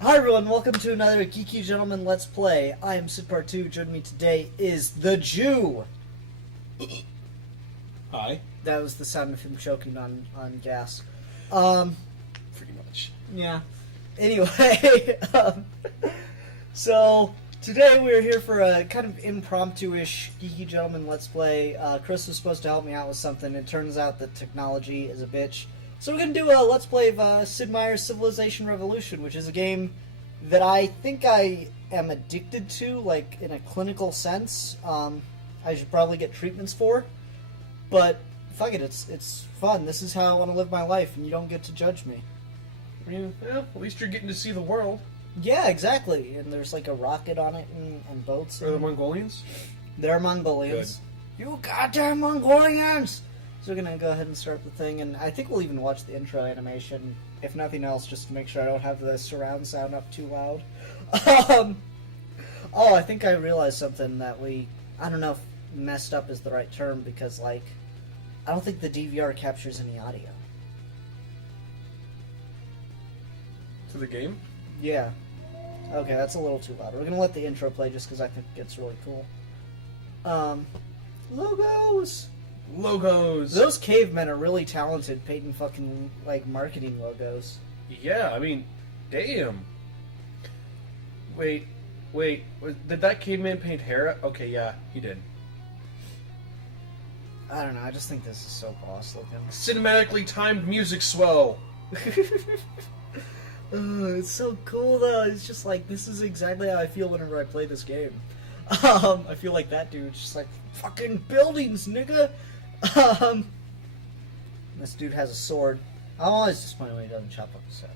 Hi everyone, welcome to another Geeky Gentlemen Let's Play. I am Sid2. Joining me today is the Jew. Hi. That was the sound of him choking on gas. Pretty much. Yeah. Anyway, so today we're here for a kind of impromptu-ish Geeky Gentlemen Let's Play. Chris was supposed to help me out with something. It turns out that technology is a bitch. So we're going to do a Let's Play of Sid Meier's Civilization Revolution, which is a game that I think I am addicted to, like, in a clinical sense. I should probably get treatments for. But, fuck it, it's fun. This is how I want to live my life, and you don't get to judge me. I mean, well, at least you're getting to see the world. Yeah, exactly. And there's, like, a rocket on it and boats. Are the Mongolians? They're Mongolians. Good. You goddamn Mongolians! So we're going to go ahead and start the thing, and I think we'll even watch the intro animation, if nothing else, just to make sure I don't have the surround sound up too loud. Oh, I think I realized something that I don't know if messed up is the right term, because, like, I don't think the DVR captures any audio. To the game? Yeah. Okay, that's a little too loud. We're going to let the intro play just because I think it gets really cool. Logos! Logos! Those cavemen are really talented painting fucking, like, marketing logos. Yeah, I mean, damn. Wait, did that caveman paint hair? Okay, yeah, he did. I don't know, I just think this is so boss looking. Cinematically timed music swell. It's so cool though, it's just like, this is exactly how I feel whenever I play this game. I feel like that dude's just like, fucking buildings, nigga! This dude has a sword. I'm always disappointed when he doesn't chop up his head.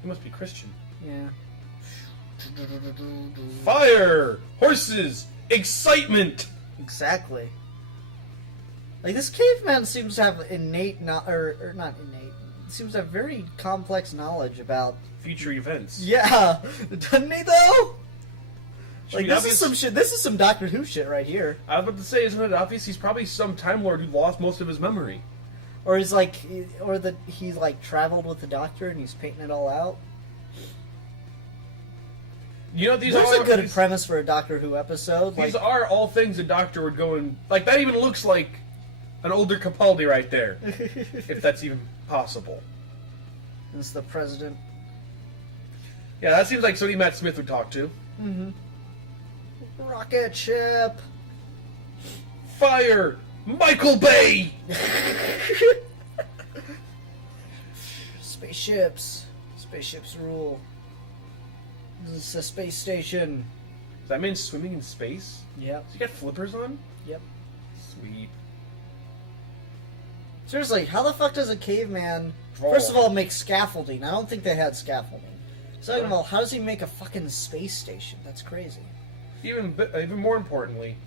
He must be Christian. Yeah. Fire! Horses! Excitement! Exactly. Like, this caveman seems to have innate, or not innate, seems to have very complex knowledge about Future events. Yeah! Doesn't he, though? Like, this obvious? is some shit. This is some Doctor Who shit right here. I was about to say, isn't it obvious he's probably some Time Lord who lost most of his memory? Or he's like, or that he's like traveled with the Doctor and he's painting it all out. You know, these There's are a good premise for a Doctor Who episode. These like, are all things a Doctor would go and like. That even looks like an older Capaldi right there, if that's even possible. It's the president. Yeah, that seems like somebody Matt Smith would talk to. Mm-hmm. Rocket ship. Fire! Michael Bay! Spaceships. Spaceships rule. This is a space station. Does that mean swimming in space? Yep. Does he got flippers on? Yep. Sweet. Seriously, how the fuck does a caveman, Draw. first of all, make scaffolding? I don't think they had scaffolding. Second of all, how does he make a fucking space station? That's crazy. Even more importantly,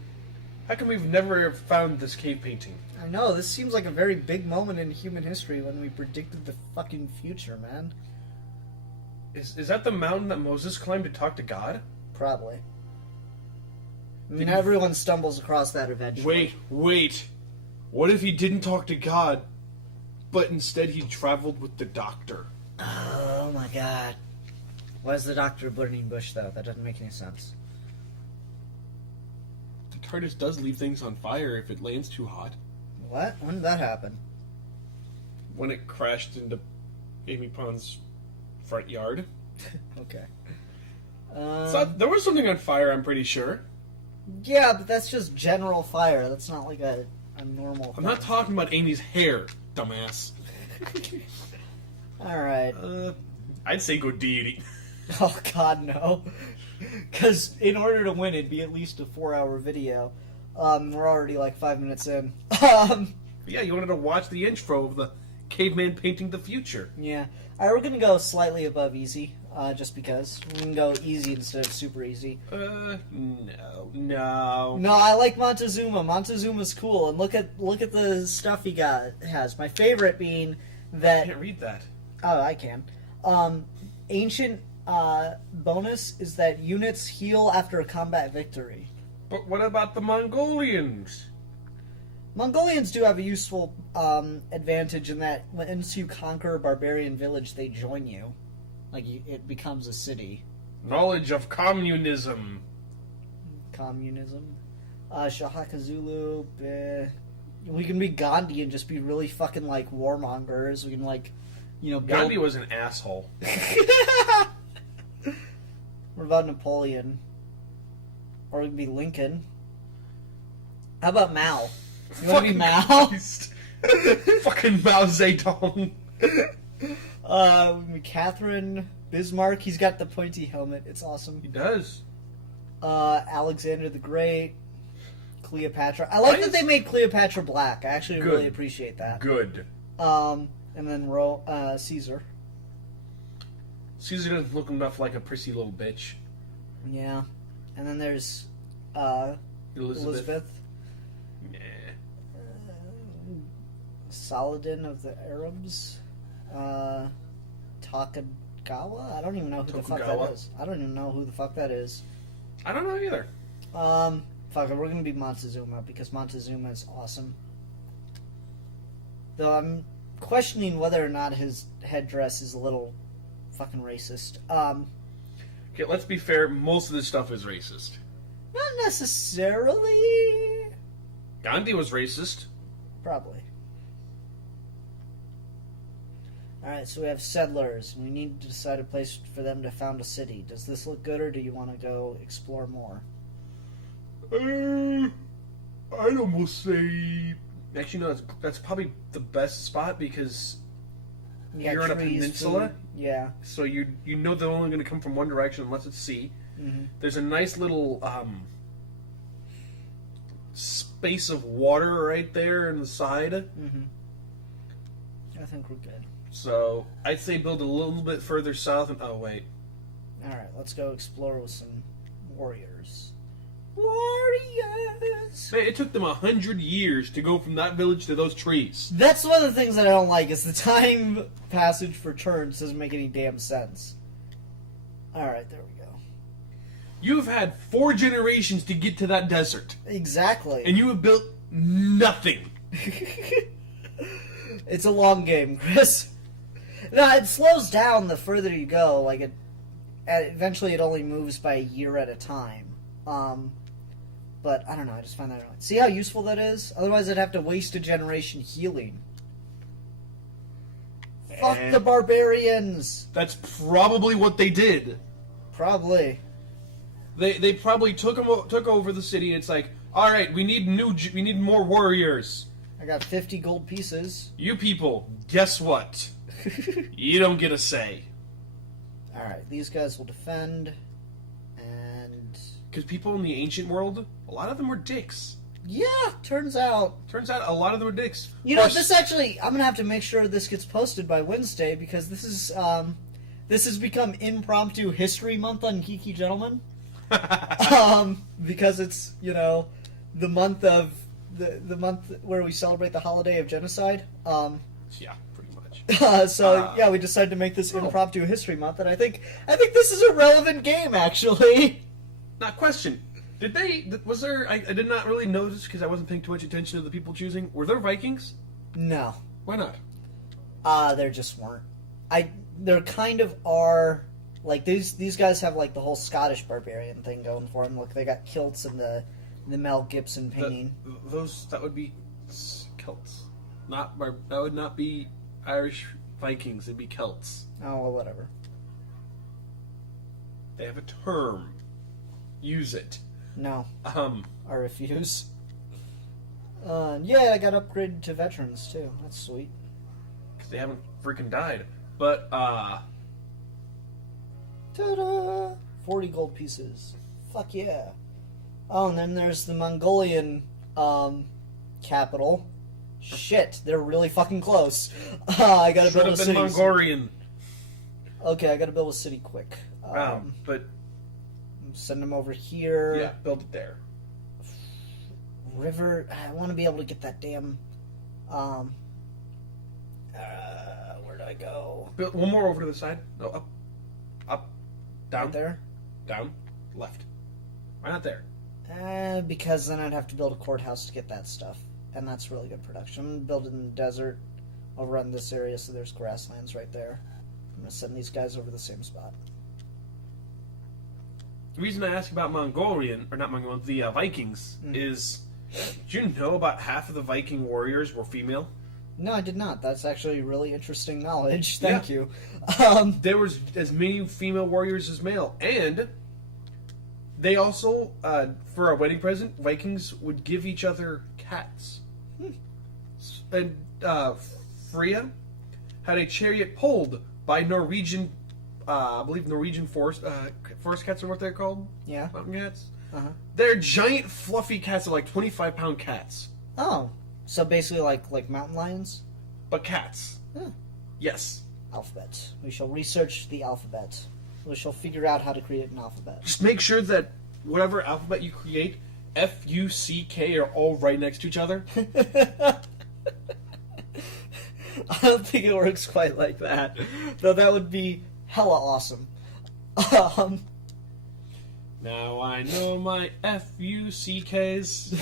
how come we've never found this cave painting? I know, this seems like a very big moment in human history when we predicted the fucking future, man. Is that the mountain that Moses climbed to talk to God? Probably. I mean, everyone stumbles across that eventually. Wait. What if he didn't talk to God, but instead he traveled with the Doctor? Oh my god. Why is the Doctor a burning bush, though? That doesn't make any sense. The TARDIS does leave things on fire if it lands too hot. What? When did that happen? When it crashed into Amy Pond's front yard. Okay. There was something on fire, I'm pretty sure. Yeah, but that's just general fire. That's not like a normal thing. I'm not talking about Amy's hair, dumbass. Alright. I'd say go deity. Oh god, no. Because in order to win, it'd be at least a 4-hour video. We're already like 5 minutes in. Yeah, you wanted to watch the intro of the caveman painting the future. Yeah. Alright, we're gonna go slightly above easy, just because. We're gonna go easy instead of super easy. No. No, I like Montezuma. Montezuma's cool, and look at the stuff he has. My favorite being that... I can't read that. Oh, I can. Ancient bonus is that units heal after a combat victory. But what about the Mongolians? Mongolians do have a useful advantage in that once you conquer a barbarian village, they join you. Like, it becomes a city. Knowledge of communism. Communism. Shahaka Zulu. We can be Gandhi and just be really fucking, like, warmongers. We can, like, build... Gandhi was an asshole. What about Napoleon? Or we can be Lincoln. How about Mao? You want to be Mao? Fucking Mao Zedong. We can be Catherine, Bismarck. He's got the pointy helmet. It's awesome. He does. Alexander the Great. Cleopatra. I like that they made Cleopatra black. I actually really appreciate that. Good. And then Caesar. Caesar doesn't look enough like a prissy little bitch. Yeah. And then there's Elizabeth. Yeah. Saladin of the Arabs. Takagawa? I don't even know who the fuck that is. I don't even know who the fuck that is. I don't know either. Fuck it, we're gonna be Montezuma because Montezuma is awesome. Though I'm questioning whether or not his headdress is a little fucking racist. Okay, let's be fair, most of this stuff is racist. Not necessarily. Gandhi was racist. Probably. Alright, so we have settlers, and we need to decide a place for them to found a city. Does this look good, or do you want to go explore more? I'd almost say... Actually, no, that's probably the best spot, because you're on a peninsula. Food. Yeah. So you know they're only going to come from one direction unless it's sea. Mm-hmm. There's a nice little space of water right there in the side. Mm-hmm. I think we're good. So I'd say build a little bit further south. And oh wait. All right, let's go explore with some warriors. Warriors. Hey, it took them 100 years to go from that village to those trees. That's one of the things that I don't like. Is the time passage for turns doesn't make any damn sense. All right, there we go. You've had 4 generations to get to that desert. Exactly. And you have built nothing. It's a long game, Chris. No, it slows down the further you go. Like eventually it only moves by a year at a time. But I don't know. I just find that annoying. See how useful that is? Otherwise, I'd have to waste a generation healing. Fuck the barbarians. That's probably what they did. Probably. They probably took over the city. And it's like, all right, we need more warriors. I got 50 gold pieces. You people, guess what? You don't get a say. All right, these guys will defend, and because people in the ancient world, a lot of them were dicks. Yeah, turns out a lot of them were dicks. You know, this actually, I'm gonna have to make sure this gets posted by Wednesday because this has become impromptu History Month on Geeky Gentlemen. Because it's the month of the month where we celebrate the holiday of genocide. Yeah, pretty much. Yeah, we decided to make this impromptu History Month, and I think this is a relevant game actually. Not question. Was there? I did not really notice because I wasn't paying too much attention to the people choosing. Were there Vikings? No. Why not? There just weren't. There kind of are. Like these guys have like the whole Scottish barbarian thing going for them. Look, they got kilts in the Mel Gibson painting. That would be Celts. That would not be Irish Vikings. It'd be Celts. Oh well, whatever. They have a term. Use it. No. I refuse. Yeah, I got upgraded to veterans too. That's sweet. Because they haven't freaking died. But ta-da! 40 gold pieces. Fuck yeah. Oh, and then there's the Mongolian capital. Shit, they're really fucking close. I gotta build a city. Mongolian. Okay, I gotta build a city quick. But send them over here. Yeah, build it there. River. I want to be able to get that damn. Where do I go? Build one more over to the side. No, up, down. Right there. Down, left. Why not there? Because then I'd have to build a courthouse to get that stuff, and that's really good production. I'm gonna build it in the desert over on this area, so there's grasslands right there. going to send these guys over the same spot. The reason I ask about the Vikings is, did you know about half of the Viking warriors were female? No, I did not. That's actually really interesting knowledge. Thank you. There was as many female warriors as male, and they also, for a wedding present, Vikings would give each other cats. And Freya had a chariot pulled by Norwegian, I believe Norwegian forest cats are what they're called? Yeah. Mountain cats? Uh-huh. They're giant, fluffy cats. They're like 25-pound cats. Oh. So basically like mountain lions? But cats. Huh. Yes. Alphabet. We shall research the alphabet. We shall figure out how to create an alphabet. Just make sure that whatever alphabet you create, F, U, C, K are all right next to each other. I don't think it works quite like that. Though that would be hella awesome. Now I know my F-U-C-Ks.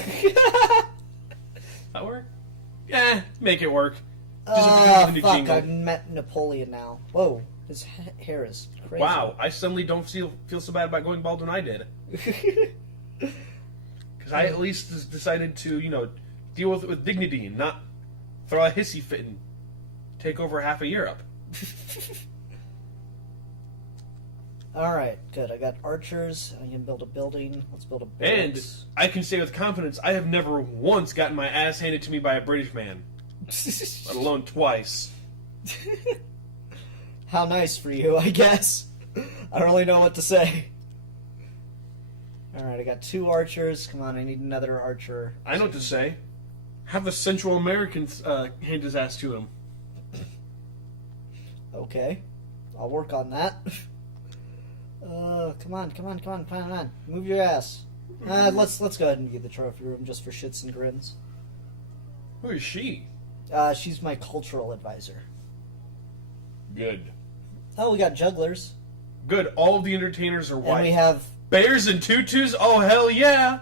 That work? Yeah, make it work. Just have to do the Fuck, jingle. I've met Napoleon now. Whoa, his hair is crazy. Wow, I suddenly don't feel so bad about going bald when I did. Because I at least decided to, deal with it with dignity and not throw a hissy fit and take over half of Europe. Alright, good. I got archers. I can build a building. Let's build a And barracks. I can say with confidence, I have never once gotten my ass handed to me by a British man. Let alone twice. How nice for you, I guess. I don't really know what to say. Alright, I got 2 archers. Come on, I need another archer. I know what to say. Have the Central Americans hand his ass to him. Okay. I'll work on that. Come on. Move your ass. Let's go ahead and get the trophy room just for shits and grins. Who is she? She's my cultural advisor. Good. Oh, we got jugglers. Good. All of the entertainers are white. And we have... Bears and tutus? Oh, hell yeah.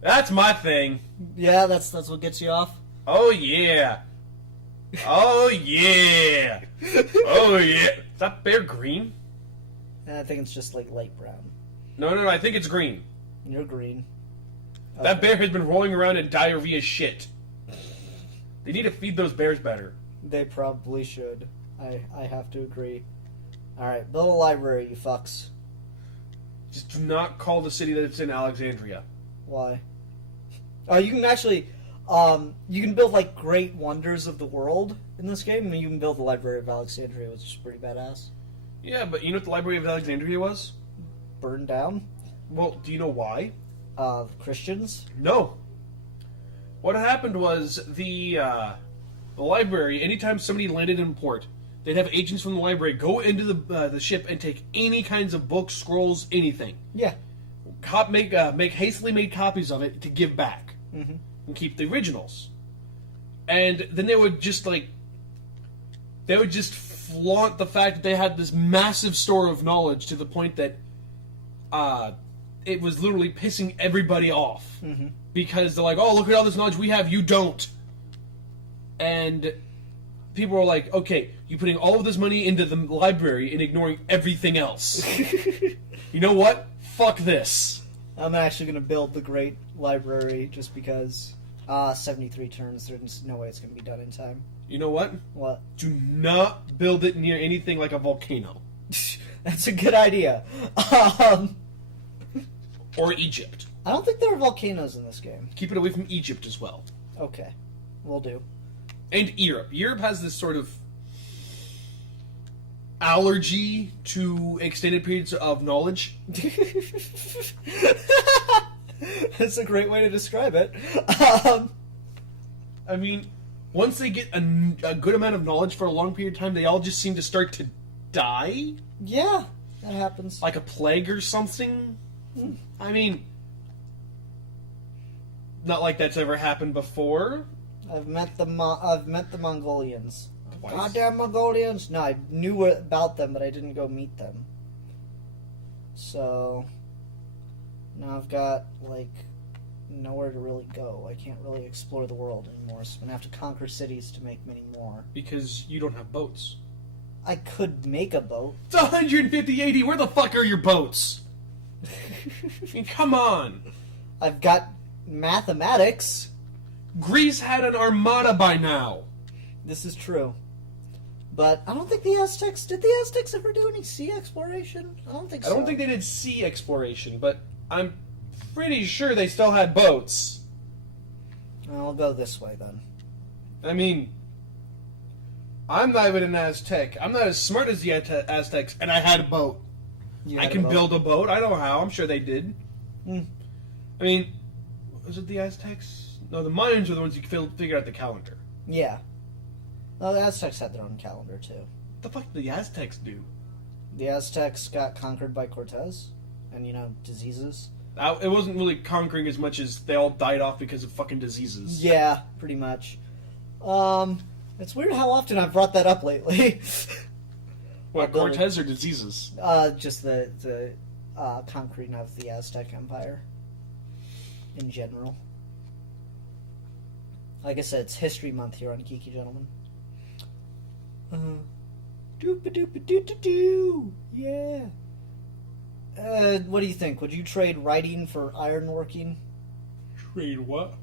That's my thing. Yeah, that's what gets you off? Oh, yeah. Oh, yeah. Oh, yeah. Is that bear green? I think it's just like light brown. No, I think it's green. You're green. That bear has been rolling around in diarrhea shit. They need to feed those bears better. They probably should. I have to agree. Alright, build a library, you fucks. Just do not call the city that it's in Alexandria. Why? Oh, you can actually... you can build, like, great wonders of the world in this game. I mean, you can build the Library of Alexandria, which is pretty badass. Yeah, but you know what the Library of Alexandria was? Burned down? Well, do you know why? Christians? No. What happened was the library, anytime somebody landed in port, they'd have agents from the library go into the ship and take any kinds of books, scrolls, anything. Yeah. Make hastily made copies of it to give back. Mm-hmm. And keep the originals. And then they would just flaunt the fact that they had this massive store of knowledge to the point that it was literally pissing everybody off. Mm-hmm. Because they're like, oh, look at all this knowledge we have, you don't. And people were like, okay, you're putting all of this money into the library and ignoring everything else. You know what? Fuck this. I'm actually going to build the great library just because 73 turns, there's no way it's going to be done in time. You know what? What? Do not build it near anything like a volcano. That's a good idea. Or Egypt. I don't think there are volcanoes in this game. Keep it away from Egypt as well. Okay. Will do. And Europe. Europe has this sort of allergy to extended periods of knowledge. That's a great way to describe it. I mean, once they get a good amount of knowledge for a long period of time, they all just seem to start to die? Yeah, that happens. Like a plague or something? I mean, not like that's ever happened before. I've met the Mongolians. Twice? Goddamn Mongolians! No, I knew about them, but I didn't go meet them. So now I've got like nowhere to really go. I can't really explore the world anymore. So I'm gonna have to conquer cities to make many more. Because you don't have boats. I could make a boat. It's 150 AD. Where the fuck are your boats? I mean, come on. I've got mathematics. Greece had an armada by now. This is true. But I don't think the Aztecs... Did the Aztecs ever do any sea exploration? I don't think so. I don't think they did sea exploration, but I'm pretty sure they still had boats. I'll go this way, then. I mean, I'm not even an Aztec. I'm not as smart as the Aztecs, and I had a boat. I can build a boat. I know how. I'm sure they did. Hmm. I mean, was it the Aztecs? No, the Mayans were the ones who figured out the calendar. Yeah. Well, the Aztecs had their own calendar, too. What the fuck did the Aztecs do? The Aztecs got conquered by Cortez. And, diseases. It wasn't really conquering as much as they all died off because of fucking diseases. Yeah, pretty much. It's weird how often I've brought that up lately. What, Cortez or diseases? Just the conquering of the Aztec Empire. In general. Like I said, it's History Month here on Geeky Gentlemen. Doop-a-doop-a-doo-doo-doo! Yeah. What do you think? Would you trade writing for ironworking? Trade what?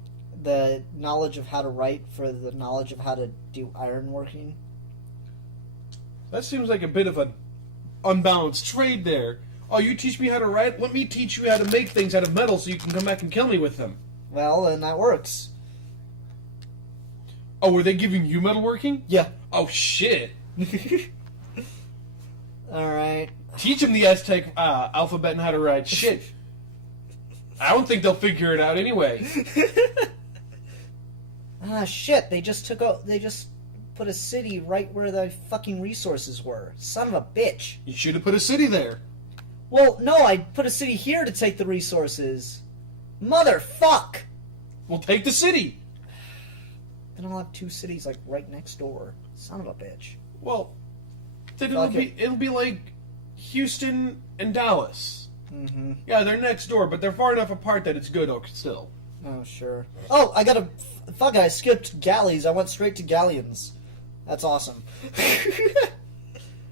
The knowledge of how to write for the knowledge of how to do ironworking? That seems like a bit of an unbalanced trade there. Oh, you teach me how to write? Let me teach you how to make things out of metal so you can come back and kill me with them. Well, then that works. Oh, were they giving you metalworking? Yeah. Oh, shit. Alright. Teach them the Aztec alphabet and how to write. Shit. I don't think they'll figure it out anyway. Shit. They just put a city right where the fucking resources were. Son of a bitch. You should have put a city there. Well, no, I put a city here to take the resources. Motherfuck! Well, take the city. Then I'll have two cities, like, right next door. Son of a bitch. Well, then Okay. it'll be like Houston and Dallas. Mm-hmm. Yeah, they're next door, but they're far enough apart that it's good still. Oh, sure. Oh, I got fuck it, I skipped galleys. I went straight to galleons. That's awesome. Is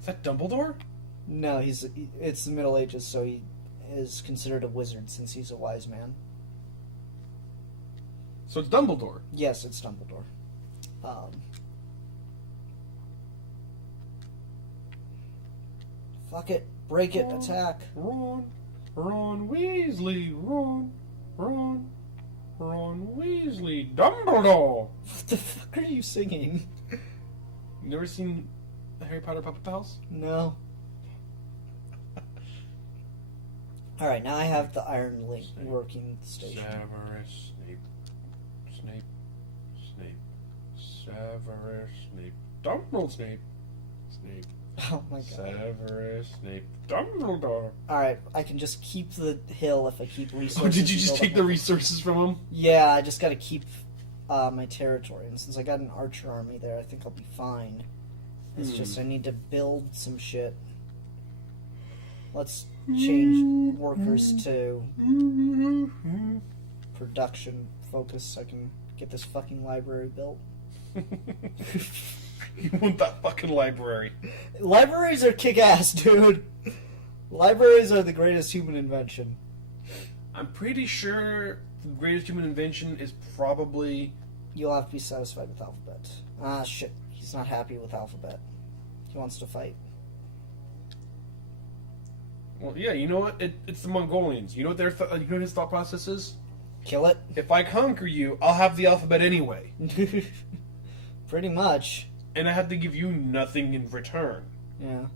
that Dumbledore? No, it's the Middle Ages, so he is considered a wizard since he's a wise man. So it's Dumbledore. Yes, it's Dumbledore. Fuck it. Break it. Attack. Ron Weasley. Ron Weasley. Dumbledore. What the fuck are you singing? You never seen the Harry Potter Puppet Pals? No. Alright, now I have the iron link working station. Severus Snape. Severus Snape. Dumbledore Snape. Oh my god. Severus Snape. Dumbledore. Alright, I can just keep the hill if I keep resources. Oh, did you to just build take up the my- resources from him? Yeah, I just gotta keep my territory. And since I got an archer army there, I think I'll be fine. It's just I need to build some shit. Let's change workers to production focus so I can get this fucking library built. You want that fucking library. Libraries are kick-ass, dude. Libraries are the greatest human invention. I'm pretty sure the greatest human invention is probably... You'll have to be satisfied with Alphabet. Ah, shit. He's not happy with Alphabet. He wants to fight. Well, yeah, you know what? It's the Mongolians. You know what you know what his thought process is? Kill it? If I conquer you, I'll have the alphabet anyway. Pretty much. And I have to give you nothing in return. Yeah.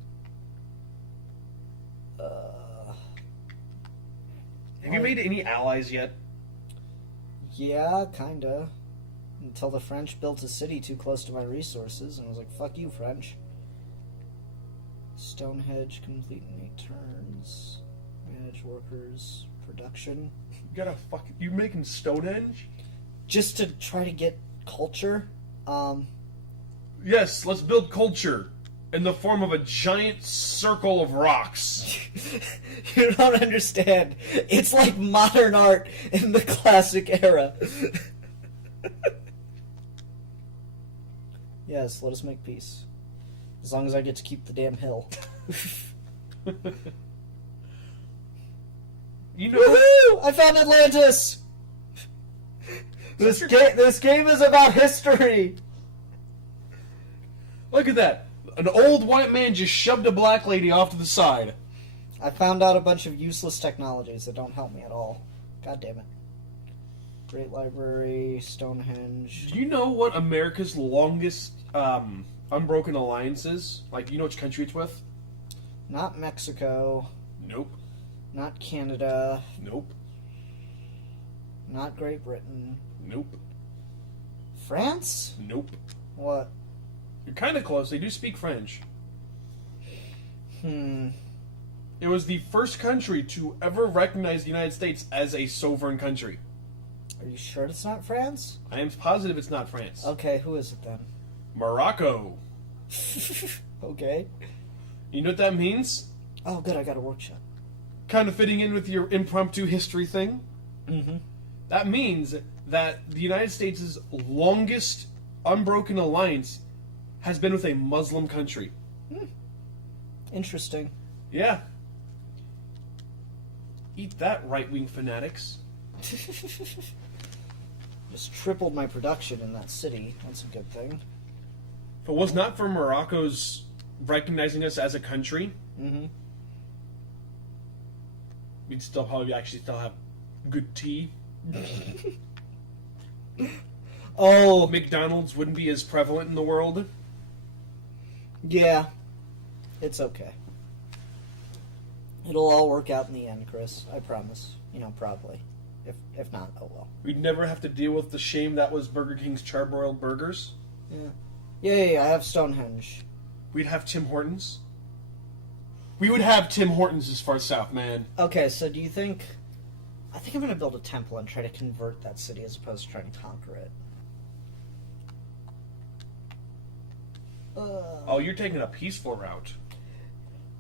Have you made any allies yet? Yeah, kinda. Until the French built a city too close to my resources, and I was like, fuck you, French. Stonehenge complete in 8 turns. Manage workers. Production. You making Stonehenge? Just to try to get culture. Yes, let's build culture in the form of a giant circle of rocks. You don't understand. It's like modern art in the classic era. Yes, let us make peace. As long as I get to keep the damn hill. You know, Woohoo! I found Atlantis! This game is about history! look at that. An old white man just shoved a black lady off to the side. I found out a bunch of useless technologies that don't help me at all. God damn it. Great Library, Stonehenge. Do you know what America's longest unbroken alliance is? Like, you know which country it's with? Not Mexico. Nope. Not Canada. Nope. Not Great Britain. Nope. France? Nope. What? You're kind of close. They do speak French. It was the first country to ever recognize the United States as a sovereign country. Are you sure it's not France? I am positive it's not France. Okay, who is it then? Morocco. Okay. You know what that means? Oh, good, I got a workshop. Kind of fitting in with your impromptu history thing. Mm-hmm. That means that the United States' longest unbroken alliance has been with a Muslim country. Interesting. Yeah. Eat that, right-wing fanatics. Just tripled my production in that city. That's a good thing. If it was not for Morocco's recognizing us as a country, we'd still probably actually still have good tea. Oh, McDonald's wouldn't be as prevalent in the world. yeah. It's okay. It'll all work out in the end, Chris. I promise. You know, probably. If not, oh well. We'd never have to deal with the shame that was Burger King's charbroiled burgers. Yeah. Yeah, I have Stonehenge. We'd have Tim Hortons. We would have Tim Hortons as far south, man. Okay, so do you think... I think I'm going to build a temple and try to convert that city as opposed to trying to conquer it. Oh, you're taking a peaceful route.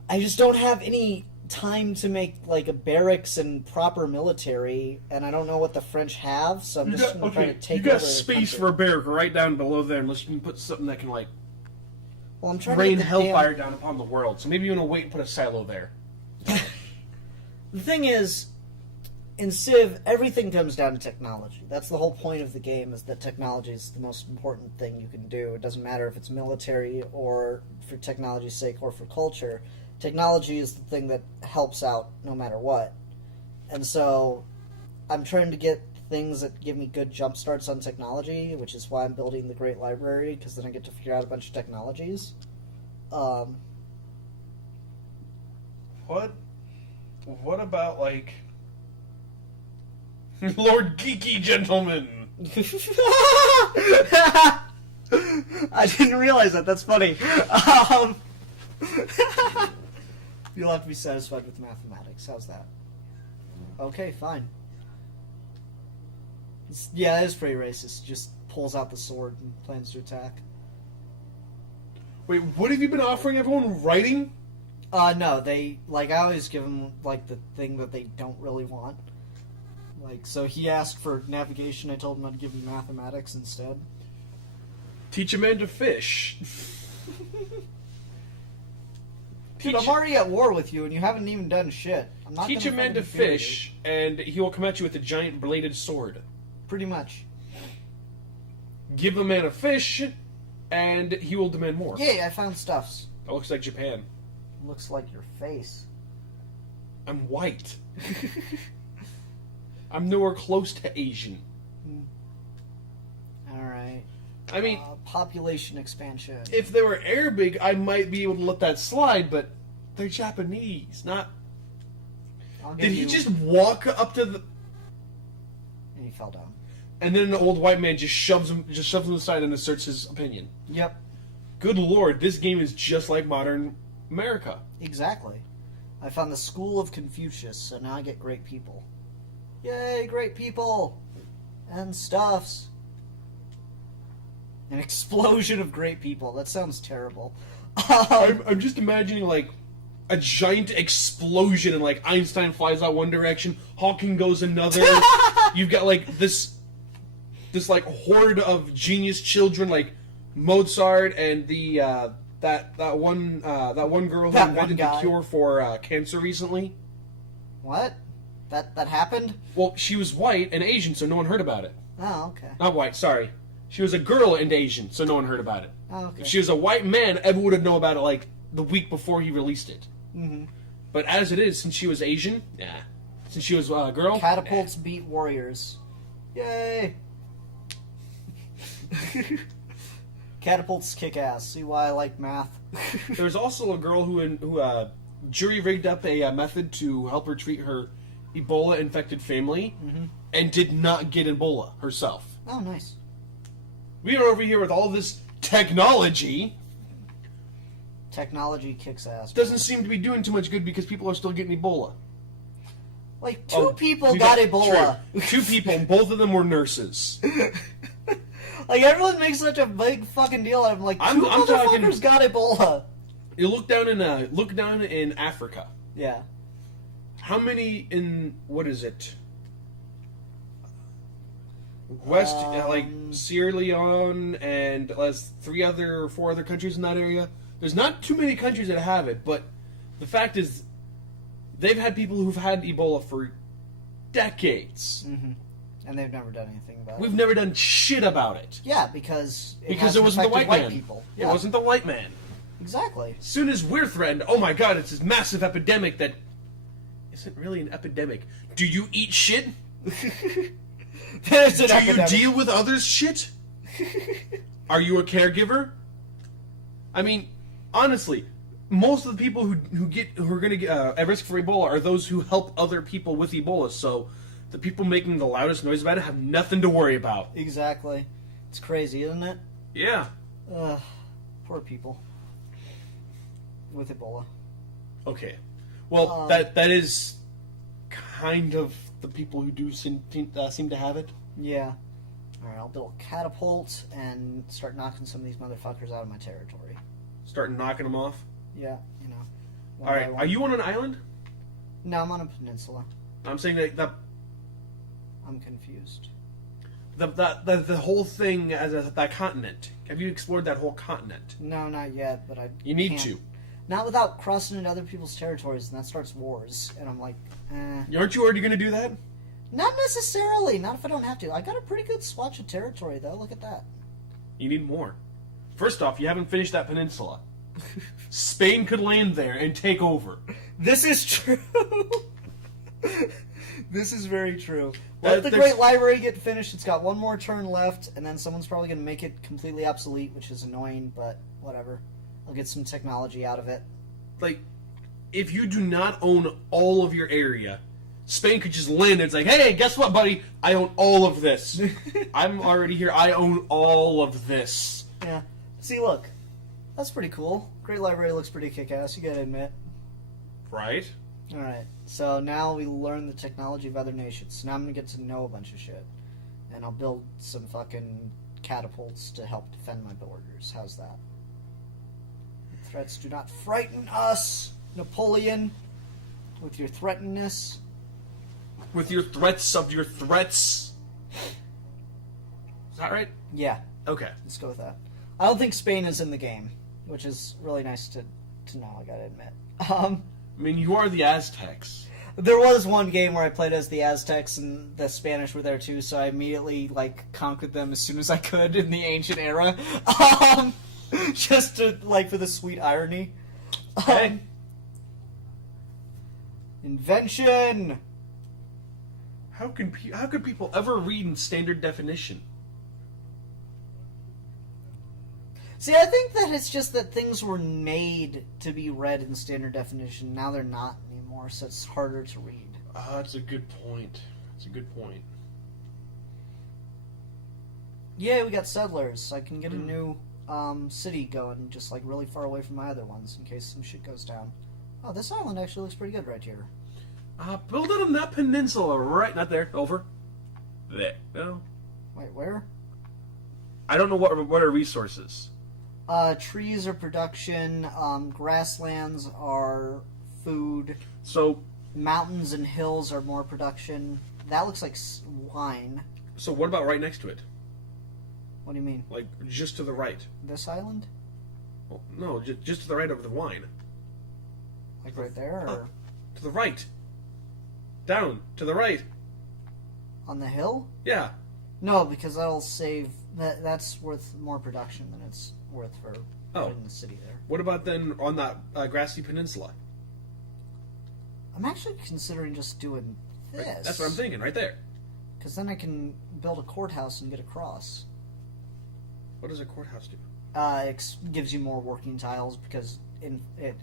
I just don't have any time to make, like, a barracks and proper military, and I don't know what the French have, so I'm just going to try to take you got over their space country. for a barrack right down below there, unless you can put something that can, like, Well, I'm trying rain to get the hellfire down upon the world. So maybe you want to wait and put a silo there. The thing is, in Civ, everything comes down to technology. That's the whole point of the game, is that technology is the most important thing you can do. It doesn't matter if it's military or for technology's sake or for culture. Technology is the thing that helps out no matter what. And so I'm trying to get things that give me good jump starts on technology, which is why I'm building the Great Library, because then I get to figure out a bunch of technologies. What about, like... Lord Geeky Gentlemen? I didn't realize that. That's funny. You'll have to be satisfied with mathematics. How's that? Okay, fine. Yeah, it is pretty racist. He just pulls out the sword and plans to attack. Wait, what have you been offering everyone? Writing? No, I always give them, the thing that they don't really want. So he asked for navigation, I told him I'd give him mathematics instead. Teach a man to fish. Dude, I'm already at war with you, and you haven't even done shit. I'm not Teach a man to fish, and he will come at you with a giant bladed sword. Pretty much. Give a man a fish, and he will demand more. Yay, I found stuffs. That looks like Japan. Looks like your face. I'm white. I'm nowhere close to Asian. Alright. I mean... population expansion. If they were Arabic, I might be able to let that slide, but they're Japanese, not... Did he just walk up to the... And he fell down. And then an old white man just shoves him aside and asserts his opinion. Yep. Good lord, this game is just like modern America. Exactly. I found the School of Confucius, so now I get great people. Yay, great people! And stuffs. An explosion of great people. That sounds terrible. I'm just imagining, a giant explosion and, Einstein flies out one direction, Hawking goes another. You've got, this horde of genius children, like Mozart and the That one girl who That one invented the guy. cure for cancer recently. What? That happened? Well, she was white and Asian, so no one heard about it. Oh, okay. Not white, sorry. She was a girl and Asian, so no one heard about it. Oh, okay. If she was a white man, everyone would have known about it like the week before he released it. Mm-hmm. But as it is, since she was Asian, since she was a girl, Catapults beat warriors. Yay! Catapults kick ass. See why I like math? There was also a girl who jury rigged up a method to help her treat her Ebola-infected family, and did not get Ebola herself. Oh, nice. We are over here with all this technology. Technology kicks ass. Doesn't seem to be doing too much good because people are still getting Ebola. Like, two people we got Ebola. True. 2 people, and both of them were nurses. Like, everyone makes such a big fucking deal out of it. Like, I'm two talking- motherfuckers got Ebola. You look down in Africa. Yeah. How many in what is it? West, like Sierra Leone, and 4 other countries in that area. There's not too many countries that have it, but the fact is, they've had people who've had Ebola for decades. Mm-hmm. And they've never done anything about it. We've never done shit about it. Yeah, because it hasn't wasn't the affected white man. people. It Yeah, wasn't the white man. exactly. As soon as we're threatened, oh my god, it's this massive epidemic that isn't really an epidemic. Do you eat shit? There's an Do epidemic. you deal with others' shit? Are you a caregiver? I mean, honestly, most of the people who are going to get at risk for Ebola are those who help other people with Ebola. So the people making the loudest noise about it have nothing to worry about. Exactly. It's crazy, isn't it? Yeah. Ugh, poor people with Ebola. Okay. Well, that is kind of the people who do seem to have it. Yeah. All right, I'll build a catapult and start knocking some of these motherfuckers out of my territory. Start knocking them off. Yeah, you know. All right. Are you on an island? No, I'm on a peninsula. I'm saying that I'm confused. the whole thing as that continent. Have you explored that whole continent? No, not yet, but I You need can't. to. Not without crossing into other people's territories, and that starts wars. And I'm like, Aren't you already going to do that? not necessarily. Not if I don't have to. I got a pretty good swatch of territory, though. Look at that. You need more. First off, you haven't finished that peninsula. Spain could land there and take over. This is true. This is very true. That- Let the there's- Great Library get finished. It's got one more turn left, and then someone's probably going to make it completely obsolete, which is annoying, but whatever. I'll get some technology out of it. Like, if you do not own all of your area, Spain could just land. It's like, hey, guess what, buddy? I own all of this. I'm already here. I own all of this. Yeah. See, look. That's pretty cool. Great Library looks pretty kick-ass, you gotta admit. Right? Alright, so now we learn the technology of other nations. So now I'm gonna get to know a bunch of shit. And I'll build some fucking catapults to help defend my borders. How's that? Threats do not frighten us, Napoleon, with your threatenness. With your threats of your threats. Is that right? Yeah, Okay. let's go with that. I don't think Spain is in the game, which is really nice to know, I gotta admit. I mean, you are the Aztecs. There was one game where I played as the Aztecs and the Spanish were there too, so I immediately conquered them as soon as I could in the ancient era. Just to for the sweet irony. Hey. Invention. How could people ever read in standard definition? See, I think that it's just that things were made to be read in standard definition. Now they're not anymore, so it's harder to read. That's a good point. That's a good point. Yeah, we got settlers. I can get a new city going, just really far away from my other ones in case some shit goes down. Oh, this island actually looks pretty good right here. Build it on that peninsula, right? Not there. Over. There. No. Wait, where? I don't know what are resources. Trees are production, grasslands are food, So mountains and hills are more production. That looks like wine. So what about right next to it? What do you mean? Like just to the right. This island? Oh, no, just to the right of the wine. Like right there, or To the right. Down to the right. on the hill? Yeah. No, because that'll save. That's worth more production than it's worth for putting the city there. What about then on that grassy peninsula? I'm actually considering just doing this. Right? That's what I'm thinking, right there. Because then I can build a courthouse and get across. What does a courthouse do? It gives you more working tiles because it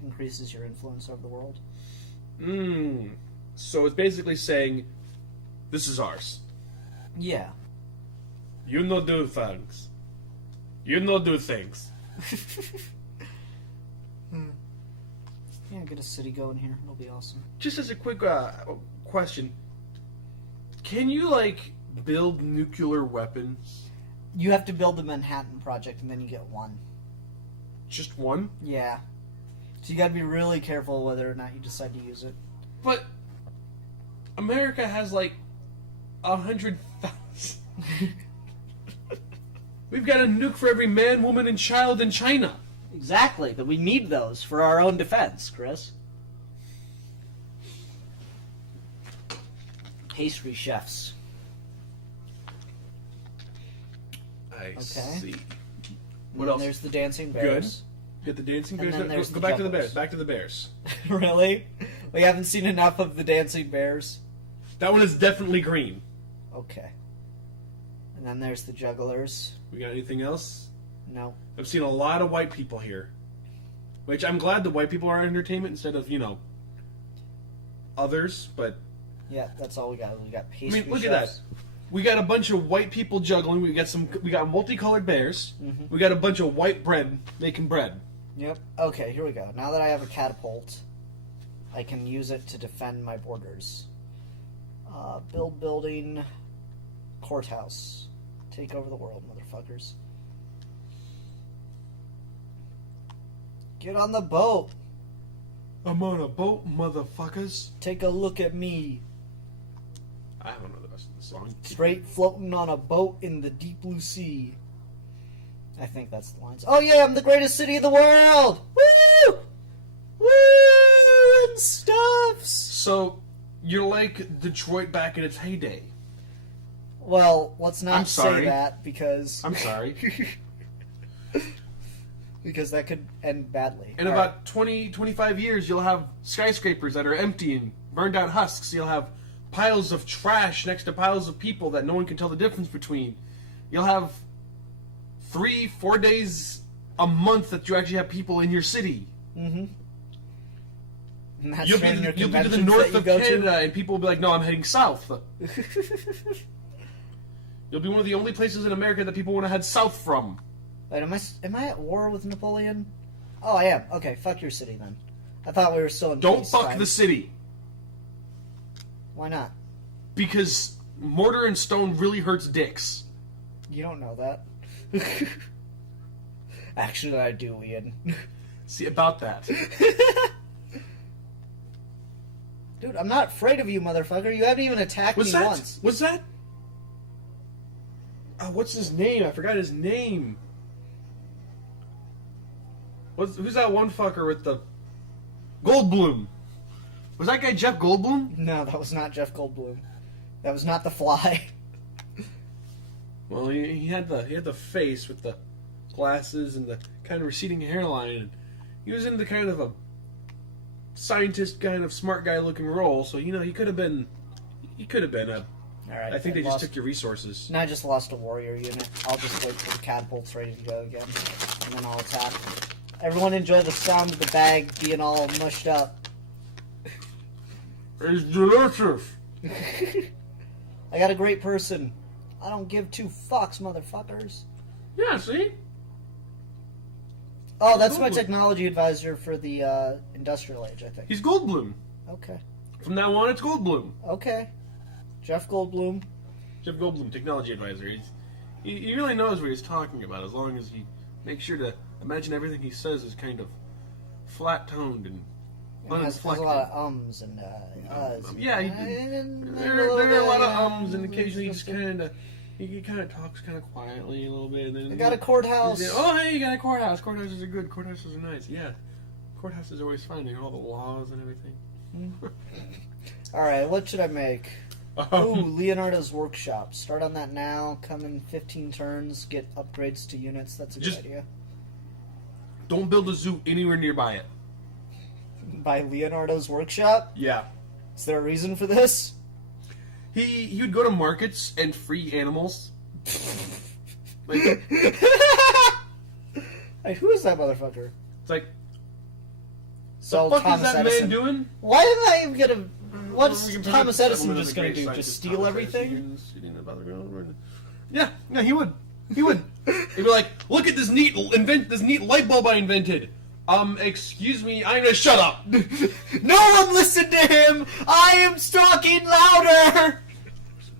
increases your influence over the world. So it's basically saying, this is ours. Yeah. You no do things. You no do things. Yeah, get a city going here. It'll be awesome. Just as a quick question, can you, like, build nuclear weapons? You have to build the Manhattan Project and then you get one. Just one? Yeah. So you gotta be really careful whether or not you decide to use it. But America has, like, 100,000. We've got a nuke for every man, woman, and child in China. Exactly, but we need those for our own defense, Chris. Pastry chefs. I see. What And else? There's the dancing bears. Hit the dancing And bears. then there's Go the back to the jugglers. bears. Back to the bears. Really? We haven't seen enough of the dancing bears? That one is definitely green. Okay. And then there's the jugglers. We got anything else? No. I've seen a lot of white people here. Which I'm glad the white people are entertainment instead of, others, but... Yeah, that's all we got. We got pastry I mean, look chefs. at that. We got a bunch of white people juggling. We got multicolored bears. Mhm. We got a bunch of white bread making bread. Yep. Okay, here we go. Now that I have a catapult, I can use it to defend my borders. Build building, courthouse. Take over the world, motherfuckers. Get on the boat. I'm on a boat, motherfuckers. Take a look at me. I don't know the rest of the song. Straight floating on a boat in the deep blue sea. I think that's the lines. Oh yeah, I'm the greatest city in the world! Woo! Woo! And stuffs! So, you're like Detroit back in its heyday. Well, let's not I'm sorry. say that because... I'm sorry. because that could end badly. In All about 20, 25 years, you'll have skyscrapers that are empty and burned out husks. You'll have piles of trash next to piles of people that no one can tell the difference between. You'll have 3-4 days a month that you actually have people in your city. Mm-hmm. And that's You'll during be your to the conventions north that you of go to? Canada, and people will be like, no, I'm heading south. You'll be one of the only places in America that people want to head south from. Wait, am I at war with Napoleon? Oh, I am. Okay, fuck your city then. I thought we were still in Don't peace fuck time. the city. Why not? Because mortar and stone really hurts dicks. You don't know that. Actually, I do, Ian. See, about that. Dude, I'm not afraid of you, motherfucker. You haven't even attacked me once. Was that? What's his name? I forgot his name. Who's that one fucker with the Goldblum? Was that guy Jeff Goldblum? No, that was not Jeff Goldblum. That was not the Fly. Well, he had the face with the glasses and the kind of receding hairline. And he was in the kind of a scientist, kind of smart guy looking role. So he could have been. He could have been a. All right. I think they just took your resources. And I just lost a warrior unit. I'll just wait till the catapult's ready to go again, and then I'll attack. Everyone enjoy the sound of the bag being all mushed up. It's delicious. I got a great person. I don't give two fucks, motherfuckers. Yeah, see? Oh, that's my Goldblum. technology advisor for the Industrial Age, I think. He's Goldblum. Okay. From now on, it's Goldblum. Okay. Jeff Goldblum. Jeff Goldblum, technology advisor. He really knows what he's talking about, as long as he makes sure to imagine everything he says is kind of flat-toned and Has a uninflected. lot of ums and uhs. Yeah, there are a lot of ums, and occasionally he just kind of He kind of talks kind of quietly a little bit. And then I got a courthouse. Oh, hey, you got a courthouse. Courthouses are good. Courthouses are nice. Yeah. Courthouses are always fun. They got all the laws and everything. Alright, what should I make? Ooh, Leonardo's Workshop. Start on that now. Come in 15 turns. Get upgrades to units. That's a good idea. Don't build a zoo anywhere nearby it. By Leonardo's Workshop? Yeah. Is there a reason for this? He would go to markets and free animals. Like, Hey, who is that motherfucker? it's like, So the fuck Thomas is that Edison. man doing? Why am I even gonna? What's We can Thomas present Edison someone as just a gonna great do? scientist, Just steal Thomas everything? Edison. Yeah, he would. He would. He'd be like, "Look at this neat light bulb I invented." Excuse me, I'm gonna shut up. No one listened to him. I am talking louder.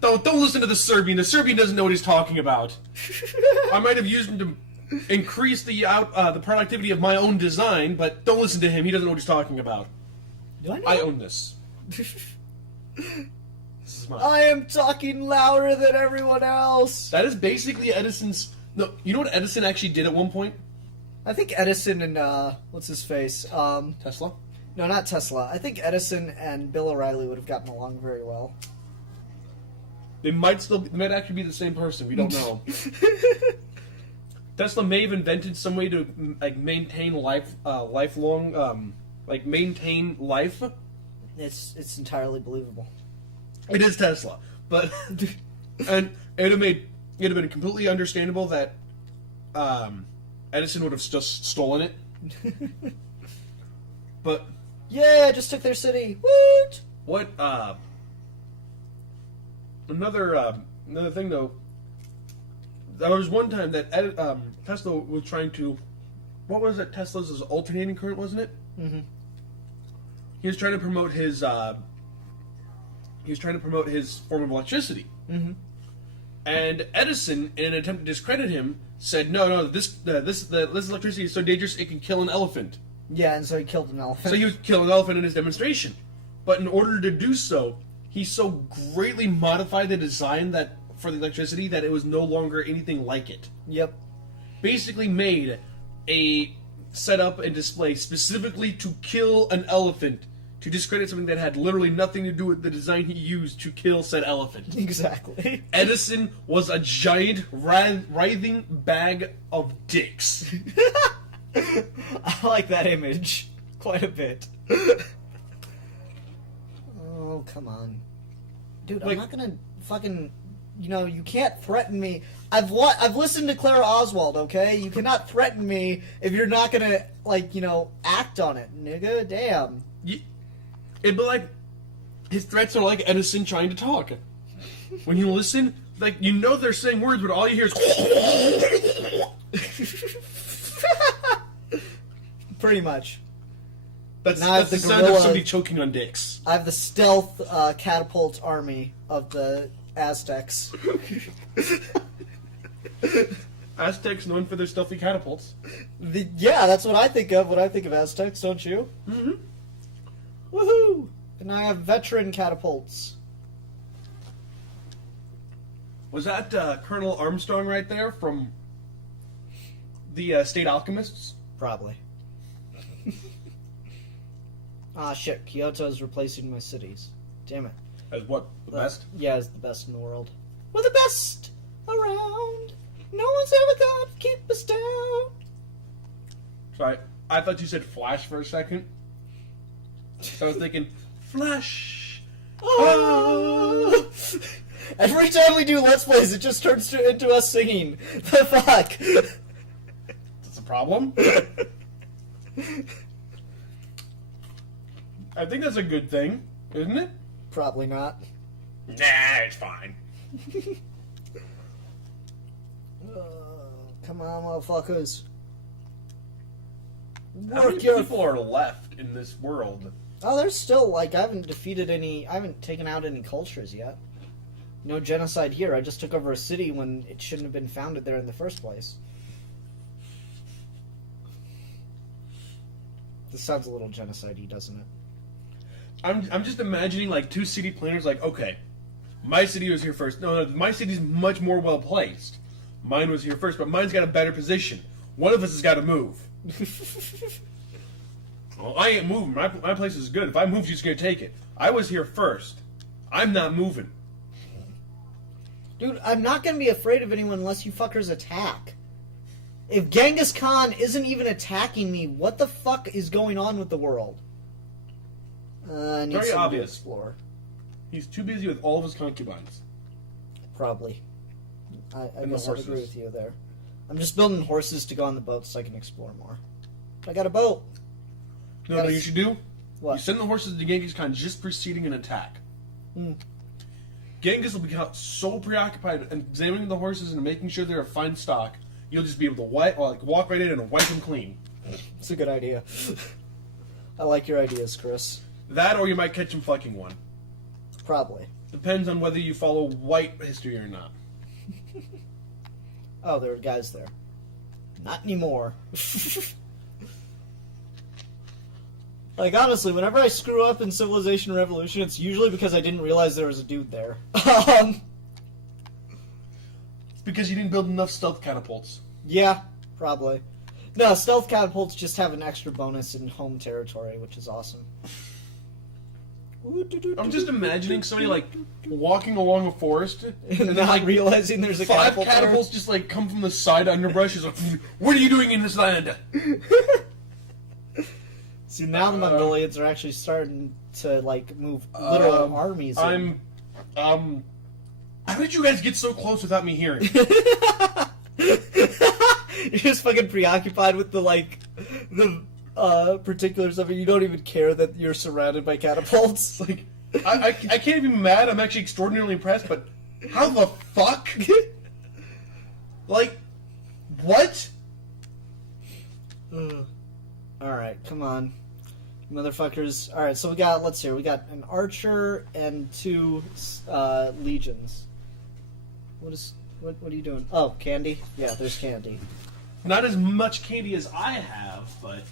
Don't listen to the Serbian. The Serbian doesn't know what he's talking about. I might have used him to increase the productivity of my own design, but don't listen to him. He doesn't know what he's talking about. Do I know? I own this. This is mine. I am talking louder than everyone else. That is basically Edison's. No, you know what Edison actually did at one point? I think Edison and what's his face? Tesla. No, not Tesla. I think Edison and Bill O'Reilly would have gotten along very well. They might actually be the same person. We don't know. Tesla may have invented some way to like maintain lifelong, maintain life. It's entirely believable. It is Tesla, but and it'd have been completely understandable that Edison would have just stolen it. But Yeah, just took their city. Woot! what? Another thing though. There was one time that Tesla was trying to. What was it? Tesla's alternating current, wasn't it? Mm-hmm. He was trying to promote his. He was trying to promote his form of electricity. Mm-hmm. And Edison, in an attempt to discredit him, said, "No, this electricity is so dangerous it can kill an elephant." Yeah, and so he killed an elephant. So he was killing an elephant in his demonstration. But in order to do so, he so greatly modified the design for the electricity that it was no longer anything like it. Yep. Basically made a setup and display specifically to kill an elephant, to discredit something that had literally nothing to do with the design he used to kill said elephant. Exactly. Edison was a giant, writhing bag of dicks. I like that image quite a bit. Oh, come on. Dude, I'm not gonna fucking... you can't threaten me. I've listened to Clara Oswald, okay? You cannot threaten me if you're not gonna, act on it, nigga. Damn. It'd be like... His threats are like Edison trying to talk. When you listen, they're saying words, but all you hear is... Pretty much. That's Now I have the the sound of gorilla- somebody choking on dicks. I have the stealth catapult army of the Aztecs. Aztecs known for their stealthy catapults. Yeah, that's what I think of when I think of Aztecs, don't you? Mm-hmm. Woohoo! And I have veteran catapults. Was that Colonel Armstrong right there from the State Alchemists? Probably. Ah, shit. Kyoto's replacing my cities. Damn it. As what? The best? Yeah, it's the best in the world. We're the best around. No one's ever gonna keep us down. Sorry, I thought you said Flash for a second. So I was thinking, Flash! Oh! Every time we do Let's Plays, it just turns into us singing. The fuck? That's a problem? I think that's a good thing, isn't it? Probably not. Nah, it's fine. Come on, motherfuckers. How many people are left in this world? Oh, there's still, I haven't taken out any cultures yet. No genocide here. I just took over a city when it shouldn't have been founded there in the first place. This sounds a little genocide-y, doesn't it? I'm just imagining, two city planners, okay, My city was here first. No, my city's much more well placed. Mine was here first, but mine's got a better position. One of us has got to move. Well, I ain't moving. My place is good. If I move, she's gonna take it. I was here first. I'm not moving. Dude, I'm not gonna be afraid of anyone unless you fuckers attack. If Genghis Khan isn't even attacking me, what the fuck is going on with the world? I need Very someone obvious. to explore. He's too busy with all of his concubines. Probably. I And guess the I agree horses. with you there. I'm just building horses to go on the boat so I can explore more. I got a boat. No, you should do? What? You send the horses to Genghis Khan just preceding an attack. Genghis will become so preoccupied examining the horses and making sure they're of fine stock, you'll just be able to walk right in and wipe them clean. It's a good idea. I like your ideas, Chris. That, or you might catch him fucking one. Probably. Depends on whether you follow white history or not. Oh, there were guys there. Not anymore. Like, honestly, whenever I screw up in Civilization Revolution, it's usually because I didn't realize there was a dude there. It's because you didn't build enough stealth catapults. Yeah, probably. No, stealth catapults just have an extra bonus in home territory, which is awesome. I'm just imagining somebody, like, walking along a forest, and then, not like, realizing there's a five catapult catapults just, like, come from the side underbrush. It's like, what are you doing in this land? there. See, now the Mongolians are actually starting to, like, move literal armies in. How did you guys get so close without me hearing? You're just fucking preoccupied with the, like, the particulars of it. You don't even care that you're surrounded by catapults. Like, I can't even be mad. I'm actually extraordinarily impressed, but how the fuck? Like, what? Alright, come on. Motherfuckers. Alright, so we got, let's see, we got an archer and 2 legions. What are you doing? Oh, candy? Yeah, there's candy. Not as much candy as I have, but...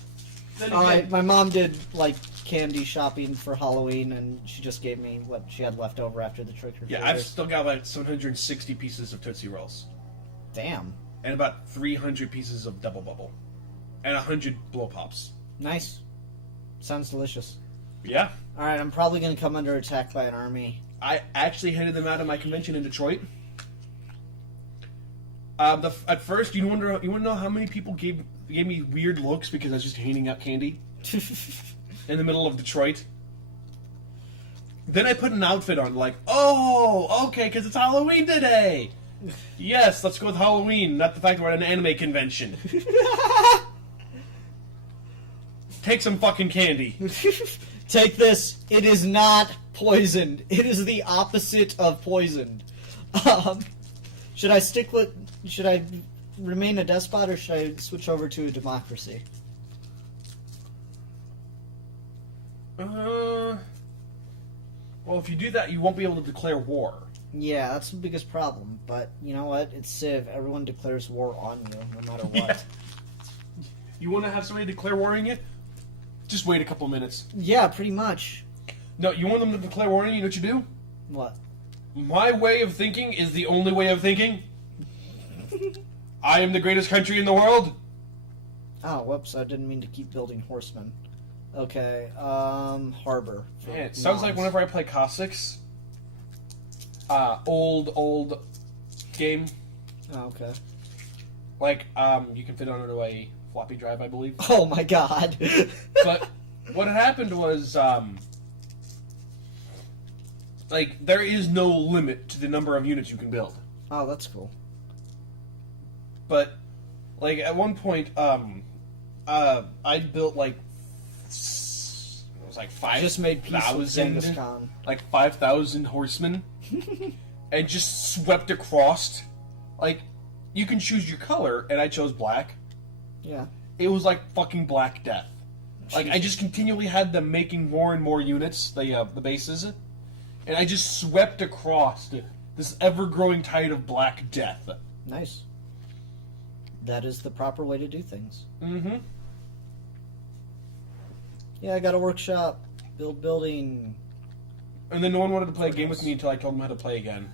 Then again, My mom did, like, candy shopping for Halloween, and she just gave me what she had left over after the trick or treaters. yeah, I've still got like 760 pieces of Tootsie Rolls. Damn. And about 300 pieces of Double Bubble. And 100 Blow Pops. Nice. Sounds delicious. Yeah. Alright, I'm probably gonna come under attack by an army. I actually headed them out of my convention in Detroit. At first, you want to know how many people gave me weird looks because I was just handing out candy in the middle of Detroit. Then I put an outfit on, like, oh, okay, because it's Halloween today. Yes, let's go with Halloween, not the fact that we're at an anime convention. Take some fucking candy. Take this. It is not poisoned. It is the opposite of poisoned. Should I remain a despot, or should I switch over to a democracy? Well, if you do that, you won't be able to declare war. Yeah, that's the biggest problem. But you know what? It's Civ. Everyone declares war on you, no matter what. Yeah. You want to have somebody declare war on you? Just wait a couple minutes. Yeah, pretty much. No, you want them to declare war on you? You know what you do? What? My way of thinking is the only way of thinking. I am the greatest country in the world. Oh, whoops! I didn't mean to keep building horsemen. Okay, harbor. Yeah, it sounds like whenever I play Cossacks, old game, Oh, okay. like, you can fit onto a floppy drive, I believe. Oh my god. But what happened was, like, there is no limit to the number of units you can build. Oh, that's cool. But, like, at one point, I built, like, it was like 5,000... Just made peace with Genghis Khan. Like 5,000 horsemen. And just swept across. Like, you can choose your color, and I chose black. Yeah. It was like fucking Black Death. Like, I just continually had them making more and more units, the bases, and I just swept across this ever-growing tide of Black Death. Nice. That is the proper way to do things. Mm-hmm. Yeah, I got a workshop. Building. And then no one wanted to play a game with me until I told them how to play again.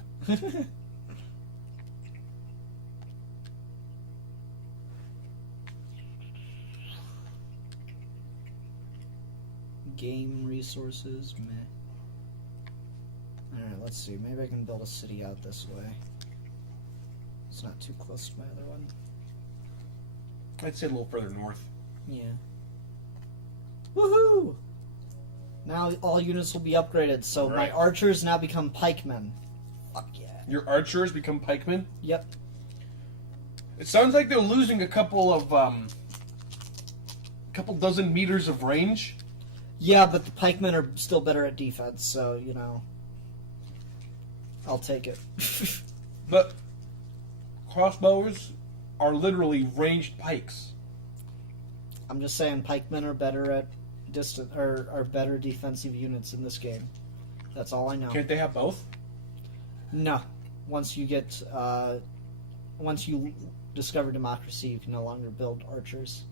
Game resources, meh. Alright, let's see. Maybe I can build a city out this way. It's not too close to my other one. I'd say a little further north. Yeah. Woohoo! Now all units will be upgraded, so my archers now become pikemen. Fuck yeah. Your archers become pikemen? Yep. It sounds like they're losing a couple dozen meters of range. Yeah, but the pikemen are still better at defense, so, you know. I'll take it. But crossbowers are literally ranged pikes. I'm just saying pikemen are better at are better defensive units in this game. That's all I know. Can't they have both? No. Once you discover democracy, you can no longer build archers.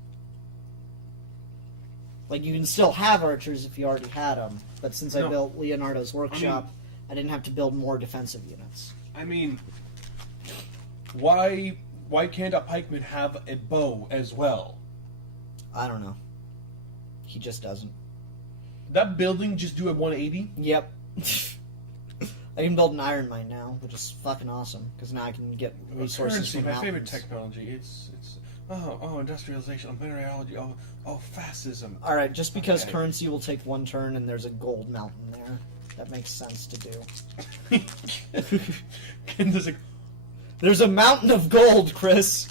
Like, you can still have archers if you already had them, but since I built Leonardo's workshop, I didn't have to build more defensive units. I mean, why can't a pikeman have a bow as well? I don't know. He just doesn't. That building just do a 180? Yep. I can build an iron mine now, which is fucking awesome, because now I can get resources Currency, from my mountains. favorite technology. It's industrialization, mineral, fascism. Alright, just because Okay. currency will take one turn and there's a gold mountain there, that makes sense to do. And there's a There's a mountain of gold, Chris!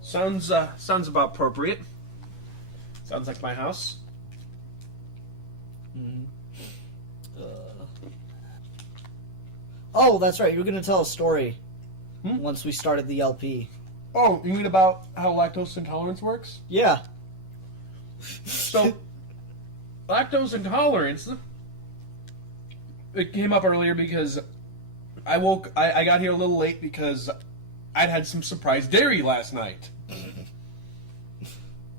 sounds about appropriate. Sounds like my house. Oh, that's right, you were going to tell a story once we started the LP. Oh, you mean about how lactose intolerance works? Yeah. So, lactose intolerance, it came up earlier because I got here a little late because I'd had some surprise dairy last night.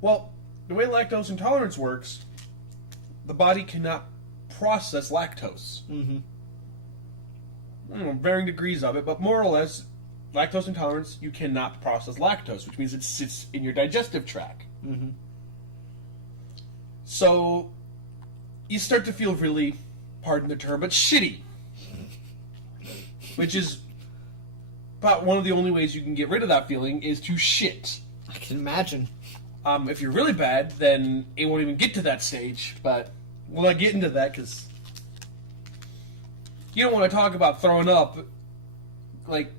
Well, the way lactose intolerance works, the body cannot process lactose. Mm-hmm. Varying degrees of it, but more or less, lactose intolerance, you cannot process lactose, which means it sits in your digestive tract. Mm-hmm. So, you start to feel really, pardon the term, but shitty. Which is about one of the only ways you can get rid of that feeling is to shit. I can imagine. If you're really bad, then it won't even get to that stage, but we'll not get into that because you don't want to talk about throwing up, like,